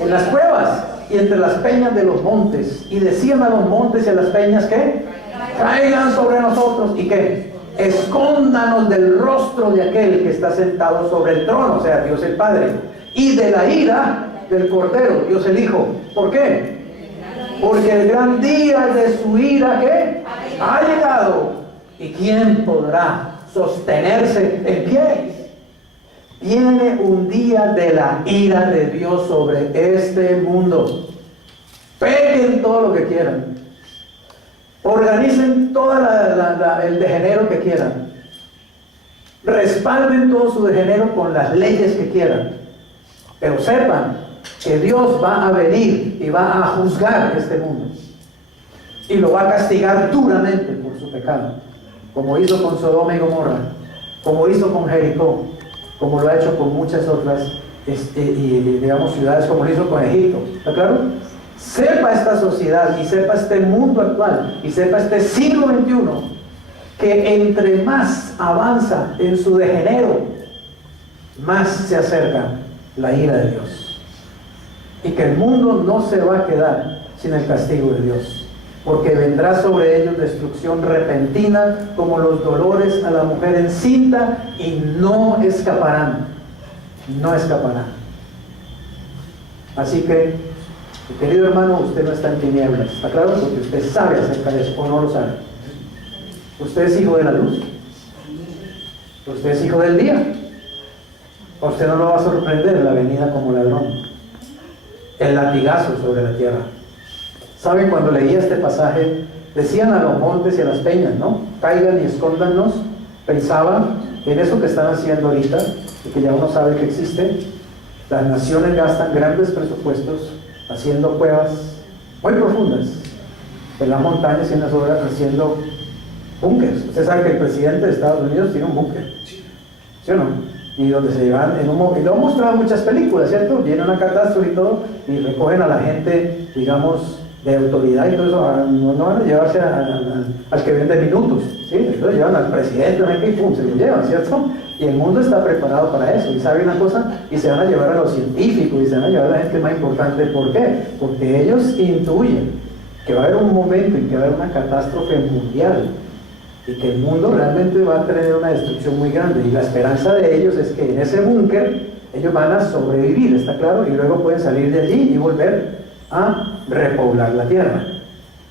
En las cuevas y entre las peñas de los montes, y decían a los montes y a las peñas ¿qué? Caigan sobre nosotros, ¿y qué? Escóndanos del rostro de aquel que está sentado sobre el trono, o sea, Dios el Padre, y de la ira del Cordero, Dios el Hijo. ¿Por qué? Porque el gran día de su ira ¿qué? Ha llegado, y ¿quién podrá sostenerse en pie? Viene un día de la ira de Dios sobre este mundo. Peguen todo lo que quieran, organicen todo el degenero que quieran, respalden todo su degenero con las leyes que quieran, pero sepan que Dios va a venir y va a juzgar este mundo y lo va a castigar duramente por su pecado, como hizo con Sodoma y Gomorra, como hizo con Jericó, como lo ha hecho con muchas otras digamos ciudades, como lo hizo con Egipto. ¿Está claro? Sepa esta sociedad y sepa este mundo actual y sepa este siglo XXI que entre más avanza en su degenero, más se acerca la ira de Dios, y que el mundo no se va a quedar sin el castigo de Dios, porque vendrá sobre ellos destrucción repentina como los dolores a la mujer encinta, y no escaparán, no escaparán. Así que, querido hermano, usted no está en tinieblas, ¿está claro? Porque usted sabe acerca de eso, o no lo sabe. Usted es hijo de la luz, usted es hijo del día. A usted no lo va a sorprender la venida como ladrón, el latigazo sobre la tierra. ¿Saben? Cuando leía este pasaje, decían a los montes y a las peñas, ¿no? Caigan y escóndanos. Pensaba en eso que están haciendo ahorita, y que ya uno sabe que existe. Las naciones gastan grandes presupuestos haciendo cuevas muy profundas en las montañas y en las obras, haciendo búnkers. Usted sabe que el presidente de Estados Unidos tiene un búnker, ¿sí o no? Y donde se llevan y lo han mostrado en muchas películas, ¿cierto? Viene una catástrofe y todo, y recogen a la gente, digamos, de autoridad y todo eso. No van a llevarse al que vende minutos, ¿sí? Entonces llevan al presidente y pum, se lo llevan, ¿cierto? Y el mundo está preparado para eso. Y sabe una cosa, y se van a llevar a los científicos, y se van a llevar a la gente más importante. ¿Por qué? Porque ellos intuyen que va a haber un momento en que va a haber una catástrofe mundial, y que el mundo realmente va a tener una destrucción muy grande, y la esperanza de ellos es que en ese búnker ellos van a sobrevivir, ¿está claro? Y luego pueden salir de allí y volver a repoblar la tierra.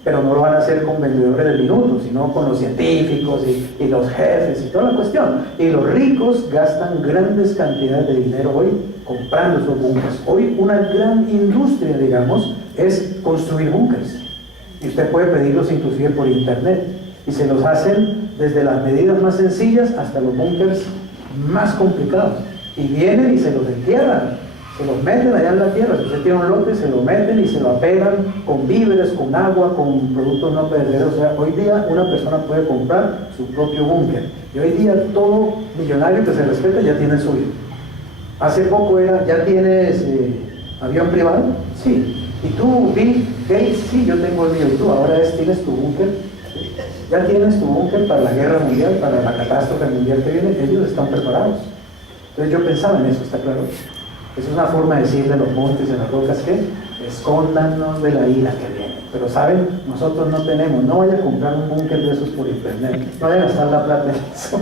Pero no lo van a hacer con vendedores de minutos, sino con los científicos y los jefes y toda la cuestión. Y los ricos gastan grandes cantidades de dinero hoy comprando esos búnkers. Hoy una gran industria, digamos, es construir búnkers, y usted puede pedirlos inclusive por internet, y se los hacen desde las medidas más sencillas hasta los búnkers más complicados, y vienen y se los entierran, se los meten allá en la tierra. Si usted tiene un lote, se lo meten y se lo apegan con víveres, con agua, con productos no perecederos. O sea, hoy día una persona puede comprar su propio búnker, y hoy día todo millonario que se respeta ya tiene el suyo. Hace poco era, ¿ya tienes avión privado? Sí. ¿Y tú, Bill Gates? Sí, yo tengo el mío. ¿Y tú ahora tienes tu búnker? Ya tienes tu búnker para la guerra mundial, para la catástrofe mundial que viene. Ellos están preparados. Entonces yo pensaba en eso, ¿está claro? Es una forma de decirle a los montes y a las rocas que escóndanos de la ira que viene. Pero saben, nosotros no tenemos. No vaya a comprar un búnker de esos por internet, no vaya a gastar la plata en eso,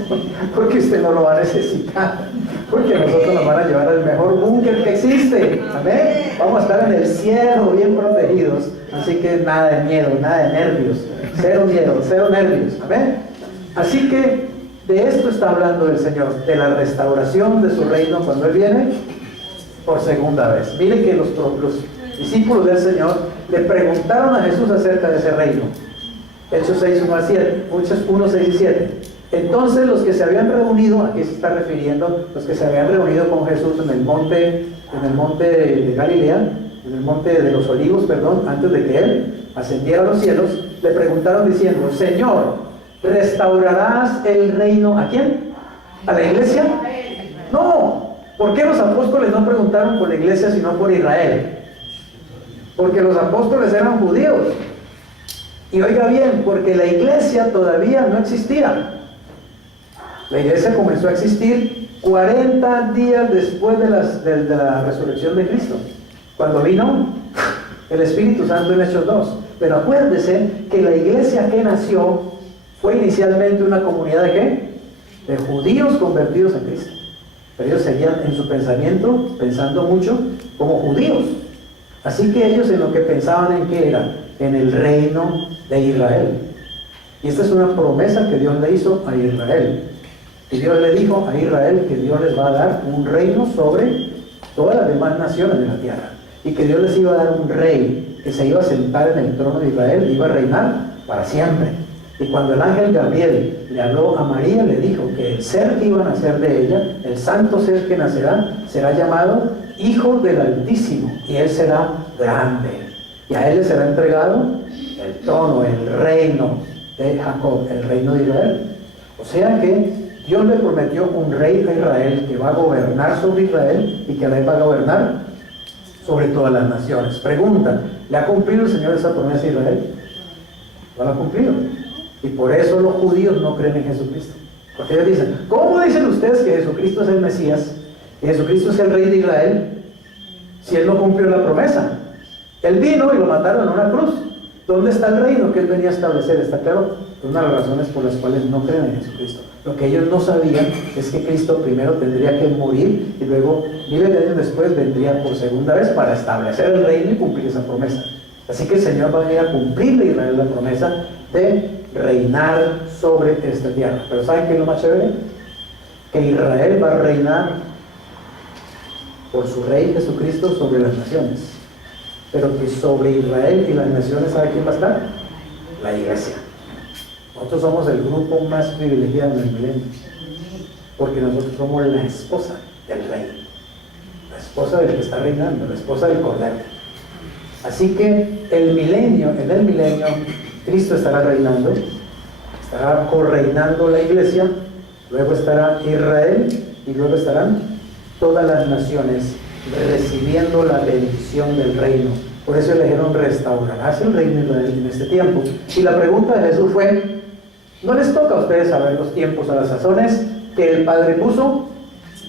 porque usted no lo va a necesitar, porque nosotros nos van a llevar al mejor búnker que existe. Amén. Vamos a estar en el cielo bien protegidos, así que nada de miedo, nada de nervios, cero miedo, cero nervios. Amén. Así que de esto está hablando el Señor, de la restauración de su reino cuando Él viene por segunda vez. Miren que los discípulos del Señor le preguntaron a Jesús acerca de ese reino. Hechos 6, 1 a 7, Hechos 1, 6 y 7. Entonces los que se habían reunido, aquí se está refiriendo, los que se habían reunido con Jesús en el monte de Galilea, en el monte de los Olivos, perdón, antes de que Él ascendiera a los cielos, le preguntaron diciendo: Señor, ¿restaurarás el reino a quién? ¿A la iglesia? No, ¿Por qué los apóstoles no preguntaron por la iglesia sino por Israel? Porque los apóstoles eran judíos. Y oiga bien, porque la iglesia todavía no existía. La iglesia comenzó a existir 40 días después de la resurrección de Cristo, cuando vino el Espíritu Santo en Hechos 2. Pero acuérdese que la iglesia que nació fue inicialmente una comunidad ¿de qué? De judíos convertidos a Cristo. Pero ellos seguían en su pensamiento, pensando mucho como judíos. Así que ellos en lo que pensaban en qué era, en el reino de Israel. Y esta es una promesa que Dios le hizo a Israel. Y Dios le dijo a Israel que Dios les va a dar un reino sobre todas las demás naciones de la tierra. Y que Dios les iba a dar un rey que se iba a sentar en el trono de Israel y iba a reinar para siempre. Y cuando el ángel Gabriel le habló a María, le dijo que el ser que iba a nacer de ella, el santo ser que nacerá, será llamado Hijo del Altísimo, y él será grande. Y a él le será entregado el trono, el reino de Jacob, el reino de Israel. O sea que Dios le prometió un rey a Israel que va a gobernar sobre Israel y que a la vez va a gobernar sobre todas las naciones. Pregunta, ¿le ha cumplido el Señor esa promesa a Israel? No la ha cumplido. Y por eso los judíos no creen en Jesucristo. Porque ellos dicen, ¿cómo dicen ustedes que Jesucristo es el Mesías? Que Jesucristo es el rey de Israel, si él no cumplió la promesa. Él vino y lo mataron en una cruz. ¿Dónde está el reino que él venía a establecer? ¿Está claro? Es una de las razones por las cuales no creen en Jesucristo. Lo que ellos no sabían es que Cristo primero tendría que morir y luego, miles de años después, vendría por segunda vez para establecer el reino y cumplir esa promesa. Así que el Señor va a venir a cumplirle a Israel la promesa de reinar sobre esta tierra. Pero ¿saben qué es lo más chévere? Que Israel va a reinar por su rey Jesucristo sobre las naciones. Pero que sobre Israel y las naciones, ¿sabe quién va a estar? La iglesia. Nosotros somos el grupo más privilegiado en el milenio, porque nosotros somos la esposa del rey, la esposa del que está reinando, la esposa del Cordero. Así que en el milenio, Cristo estará reinando, estará correinando la iglesia, luego estará Israel y luego estarán todas las naciones recibiendo la bendición del reino. Por eso le dijeron, restaurarás el reino de Israel en este tiempo. Y la pregunta de Jesús fue, ¿no les toca a ustedes saber los tiempos o las sazones que el Padre puso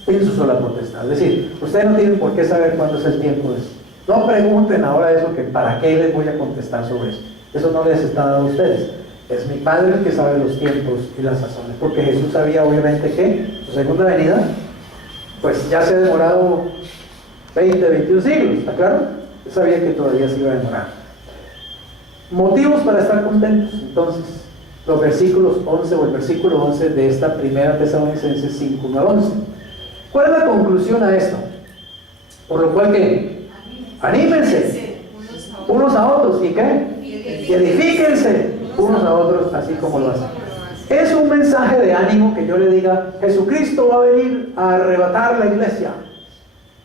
en su sola potestad? Es decir, ustedes no tienen por qué saber cuándo es el tiempo de eso. No pregunten ahora eso, que para qué les voy a contestar sobre eso. Eso no les está dado a ustedes. Es mi Padre el que sabe los tiempos y las sazones, porque Jesús sabía obviamente que su segunda venida pues ya se ha demorado 20, 21 siglos, ¿está claro? Él sabía que todavía se iba a demorar. Motivos para estar contentos, entonces, los versículos 11 o el versículo 11 de esta primera Tesalonicenses 5, 1 a 11. ¿Cuál es la conclusión a esto? Por lo cual que anímense unos a otros, ¿y qué? Y edifíquense unos a otros, así como lo hacen. Es un mensaje de ánimo que yo le diga, Jesucristo va a venir a arrebatar la iglesia,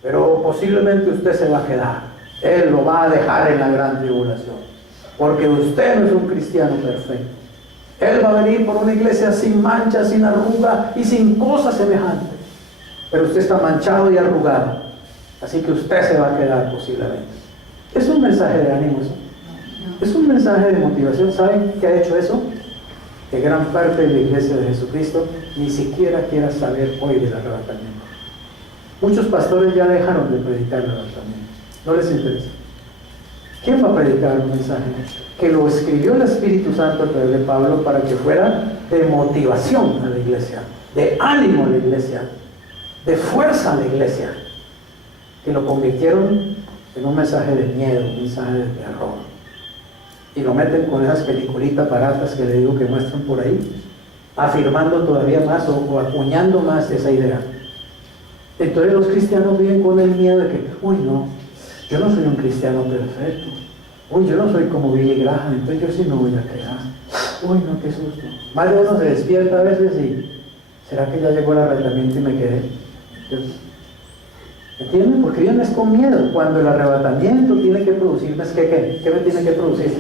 pero posiblemente usted se va a quedar. Él lo va a dejar en la gran tribulación, porque usted no es un cristiano perfecto. Él va a venir por una iglesia sin mancha, sin arruga y sin cosa semejante, pero usted está manchado y arrugado, así que usted se va a quedar posiblemente. Es un mensaje de ánimo eso. Es un mensaje de motivación. ¿Saben qué ha hecho eso? Que gran parte de la iglesia de Jesucristo ni siquiera quiera saber hoy del arrebatamiento. Muchos pastores ya dejaron de predicar el arrebatamiento. No les interesa. ¿Quién va a predicar un mensaje que lo escribió el Espíritu Santo a través de Pablo para que fuera de motivación a la iglesia, de ánimo a la iglesia, de fuerza a la iglesia? Que lo convirtieron en un mensaje de miedo, un mensaje de terror. Y lo meten con esas peliculitas baratas que le digo que muestran por ahí, afirmando todavía más o acuñando más esa idea. Entonces los cristianos viven con el miedo de que, uy no, yo no soy un cristiano perfecto, uy yo no soy como Billy Graham, entonces yo sí me voy a quedar, uy no, qué susto. Más de uno se despierta a veces y, ¿será que ya llegó el arrebatamiento y me quedé? ¿Entienden? Porque vienes con miedo. Cuando el arrebatamiento tiene que producirme, ¿qué me tiene que producir?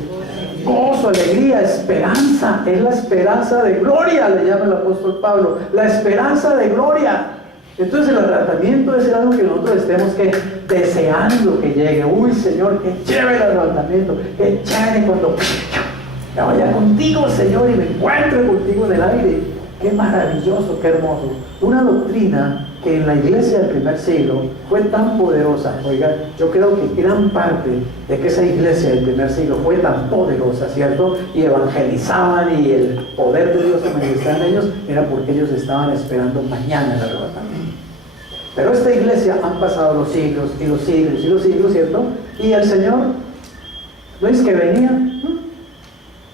Gozo, alegría, esperanza. Es la esperanza de gloria, le llama el apóstol Pablo. La esperanza de gloria. Entonces el arrebatamiento es algo que nosotros estemos que deseando que llegue. Uy, Señor, que chévere el arrebatamiento, que chévere cuando me vaya contigo, Señor, y me encuentre contigo en el aire. Qué maravilloso, qué hermoso. Una doctrina que en la iglesia del primer siglo fue tan poderosa. Oiga, yo creo que gran parte de que esa iglesia del primer siglo fue tan poderosa, ¿cierto? Y evangelizaban y el poder de Dios se manifestaba en ellos, era porque ellos estaban esperando mañana el arrebatamiento. Pero esta iglesia han pasado los siglos y los siglos y los siglos, ¿cierto? Y el Señor, ¿no es que venía?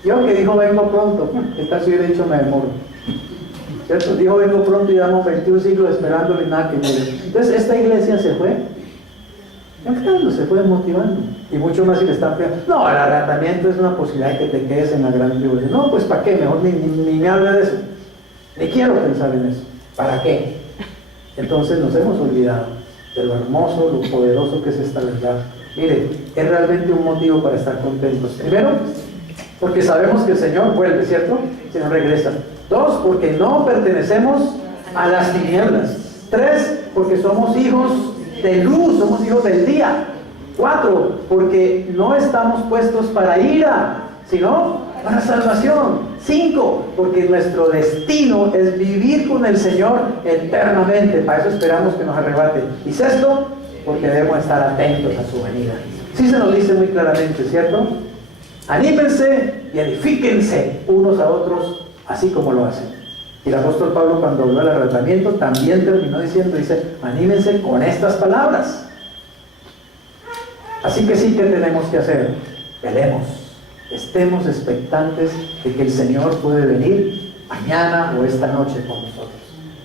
Yo que dijo vengo pronto, ¿qué tal si hubiera dicho me demoro? ¿Cierto? Dijo vengo pronto y llevamos 21 siglos esperándole nada que llegue. Entonces esta iglesia se fue enfriando, se fue desmotivando. Y mucho más si le están pegando. No, el arrebatamiento es una posibilidad de que te quedes en la gran tribulación. No, pues ¿para qué? Mejor ni me hable de eso. Ni quiero pensar en eso. ¿Para qué? Entonces nos hemos olvidado de lo hermoso, lo poderoso que es esta verdad. Mire, es realmente un motivo para estar contentos. Primero, porque sabemos que el Señor vuelve, ¿cierto? El Señor regresa. 2, porque no pertenecemos a las tinieblas. 3, porque somos hijos de luz, somos hijos del día. 4, porque no estamos puestos para ira, sino para salvación. 5, porque nuestro destino es vivir con el Señor eternamente. Para eso esperamos que nos arrebate. Y 6, porque debemos estar atentos a su venida. Sí se nos dice muy claramente, ¿cierto? Anímense y edifíquense unos a otros, así como lo hacen. Y el apóstol Pablo, cuando habló del arrebatamiento, también terminó diciendo, dice, anímense con estas palabras. Así que sí, ¿qué tenemos que hacer? Velemos, estemos expectantes de que el Señor puede venir mañana o esta noche con nosotros.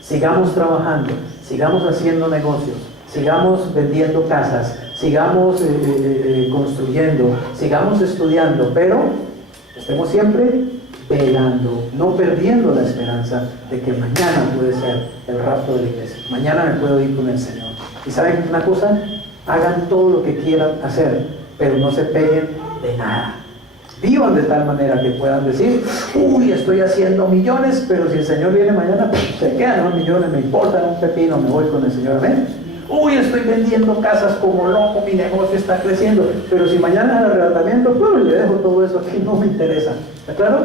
Sigamos trabajando, sigamos haciendo negocios, sigamos vendiendo casas, sigamos construyendo, sigamos estudiando, pero estemos siempre velando, no perdiendo la esperanza de que mañana puede ser el rapto de la iglesia. Mañana me puedo ir con el Señor. Y ¿saben una cosa? Hagan todo lo que quieran hacer, pero no se peguen de nada. Vivan de tal manera que puedan decir, uy, estoy haciendo millones, pero si el Señor viene mañana, pues se quedan los millones, me importa un pepino, me voy con el Señor. Amén. Uy, estoy vendiendo casas como loco, mi negocio está creciendo, pero si mañana es el arrebatamiento, pues le dejo todo eso aquí, no me interesa. ¿Está claro?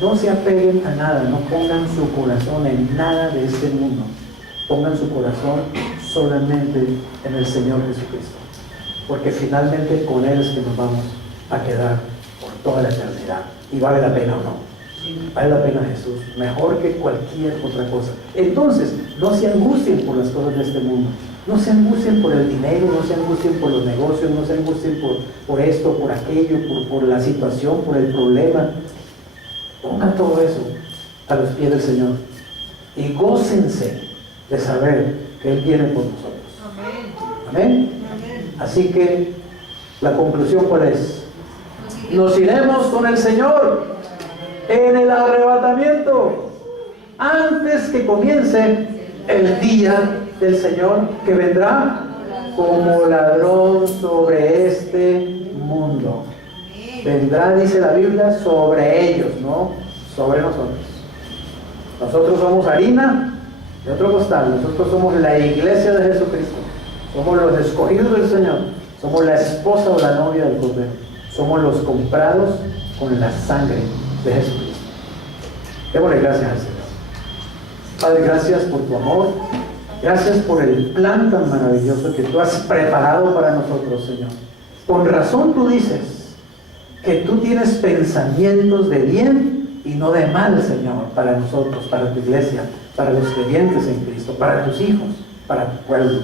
No se apeguen a nada, no pongan su corazón en nada de este mundo. Pongan su corazón solamente en el Señor Jesucristo, porque finalmente con Él es que nos vamos a quedar por toda la eternidad. Y vale la pena o no. Vale la pena Jesús, mejor que cualquier otra cosa. Entonces, no se angustien por las cosas de este mundo. No se angustien por el dinero, no se angustien por los negocios, no se angustien por esto, por aquello, por la situación, por el problema. Pongan todo eso a los pies del Señor y gócense de saber que Él viene por nosotros. Amén. Así que la conclusión, ¿cuál es? Nos iremos con el Señor en el arrebatamiento antes que comience el día del Señor, que vendrá como ladrón sobre este mundo. Vendrá, dice la Biblia, sobre ellos, no sobre nosotros. Nosotros somos harina de otro costal. Nosotros somos la iglesia de Jesucristo. Somos los escogidos del Señor. Somos la esposa o la novia del Cordero. Somos los comprados con la sangre de Jesucristo. Démosle gracias al Señor. Padre, gracias por tu amor. Gracias por el plan tan maravilloso que tú has preparado para nosotros, Señor. Con razón tú dices que tú tienes pensamientos de bien y no de mal, Señor, para nosotros, para tu iglesia, para los creyentes en Cristo, para tus hijos, para tu pueblo.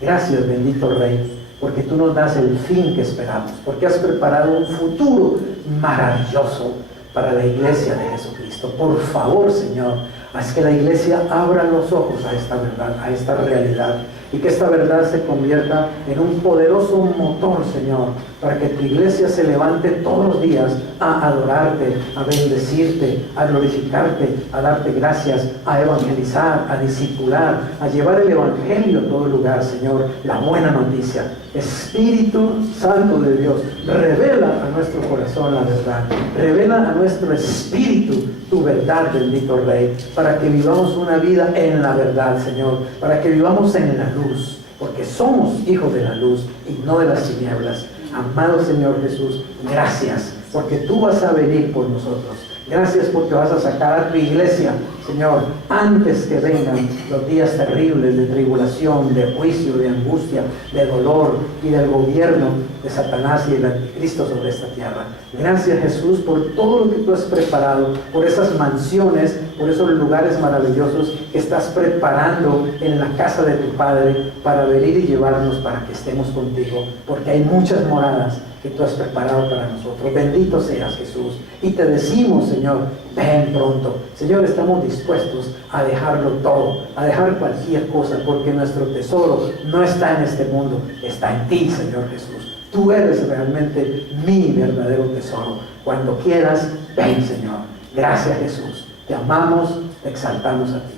Gracias, bendito Rey, porque tú nos das el fin que esperamos, porque has preparado un futuro maravilloso para la iglesia de Jesucristo. Por favor, Señor, haz que la iglesia abra los ojos a esta verdad, a esta realidad, y que esta verdad se convierta en un poderoso motor, Señor, para que tu iglesia se levante todos los días a adorarte, a bendecirte, a glorificarte, a darte gracias, a evangelizar, a discipular, a llevar el evangelio a todo lugar, Señor, la buena noticia. Espíritu Santo de Dios, revela a nuestro corazón la verdad, revela a nuestro espíritu tu verdad, bendito Rey, para que vivamos una vida en la verdad, Señor, para que vivamos en la luz, porque somos hijos de la luz y no de las tinieblas. Amado Señor Jesús, gracias, porque tú vas a venir por nosotros. Gracias porque vas a sacar a tu iglesia, Señor, antes que vengan los días terribles de tribulación, de juicio, de angustia, de dolor y del gobierno de Satanás y del anticristo sobre esta tierra. Gracias, Jesús, por todo lo que tú has preparado, por esas mansiones, por esos lugares maravillosos que estás preparando en la casa de tu Padre para venir y llevarnos para que estemos contigo, porque hay muchas moradas que tú has preparado para nosotros. Bendito seas, Jesús, y te decimos, Señor, ven pronto. Señor, estamos dispuestos a dejarlo todo, a dejar cualquier cosa, porque nuestro tesoro no está en este mundo, está en ti, Señor Jesús. Tú eres realmente mi verdadero tesoro. Cuando quieras, ven, Señor. Gracias, Jesús. Te amamos, te exaltamos a ti.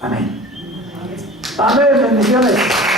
Amén. Amén, bendiciones.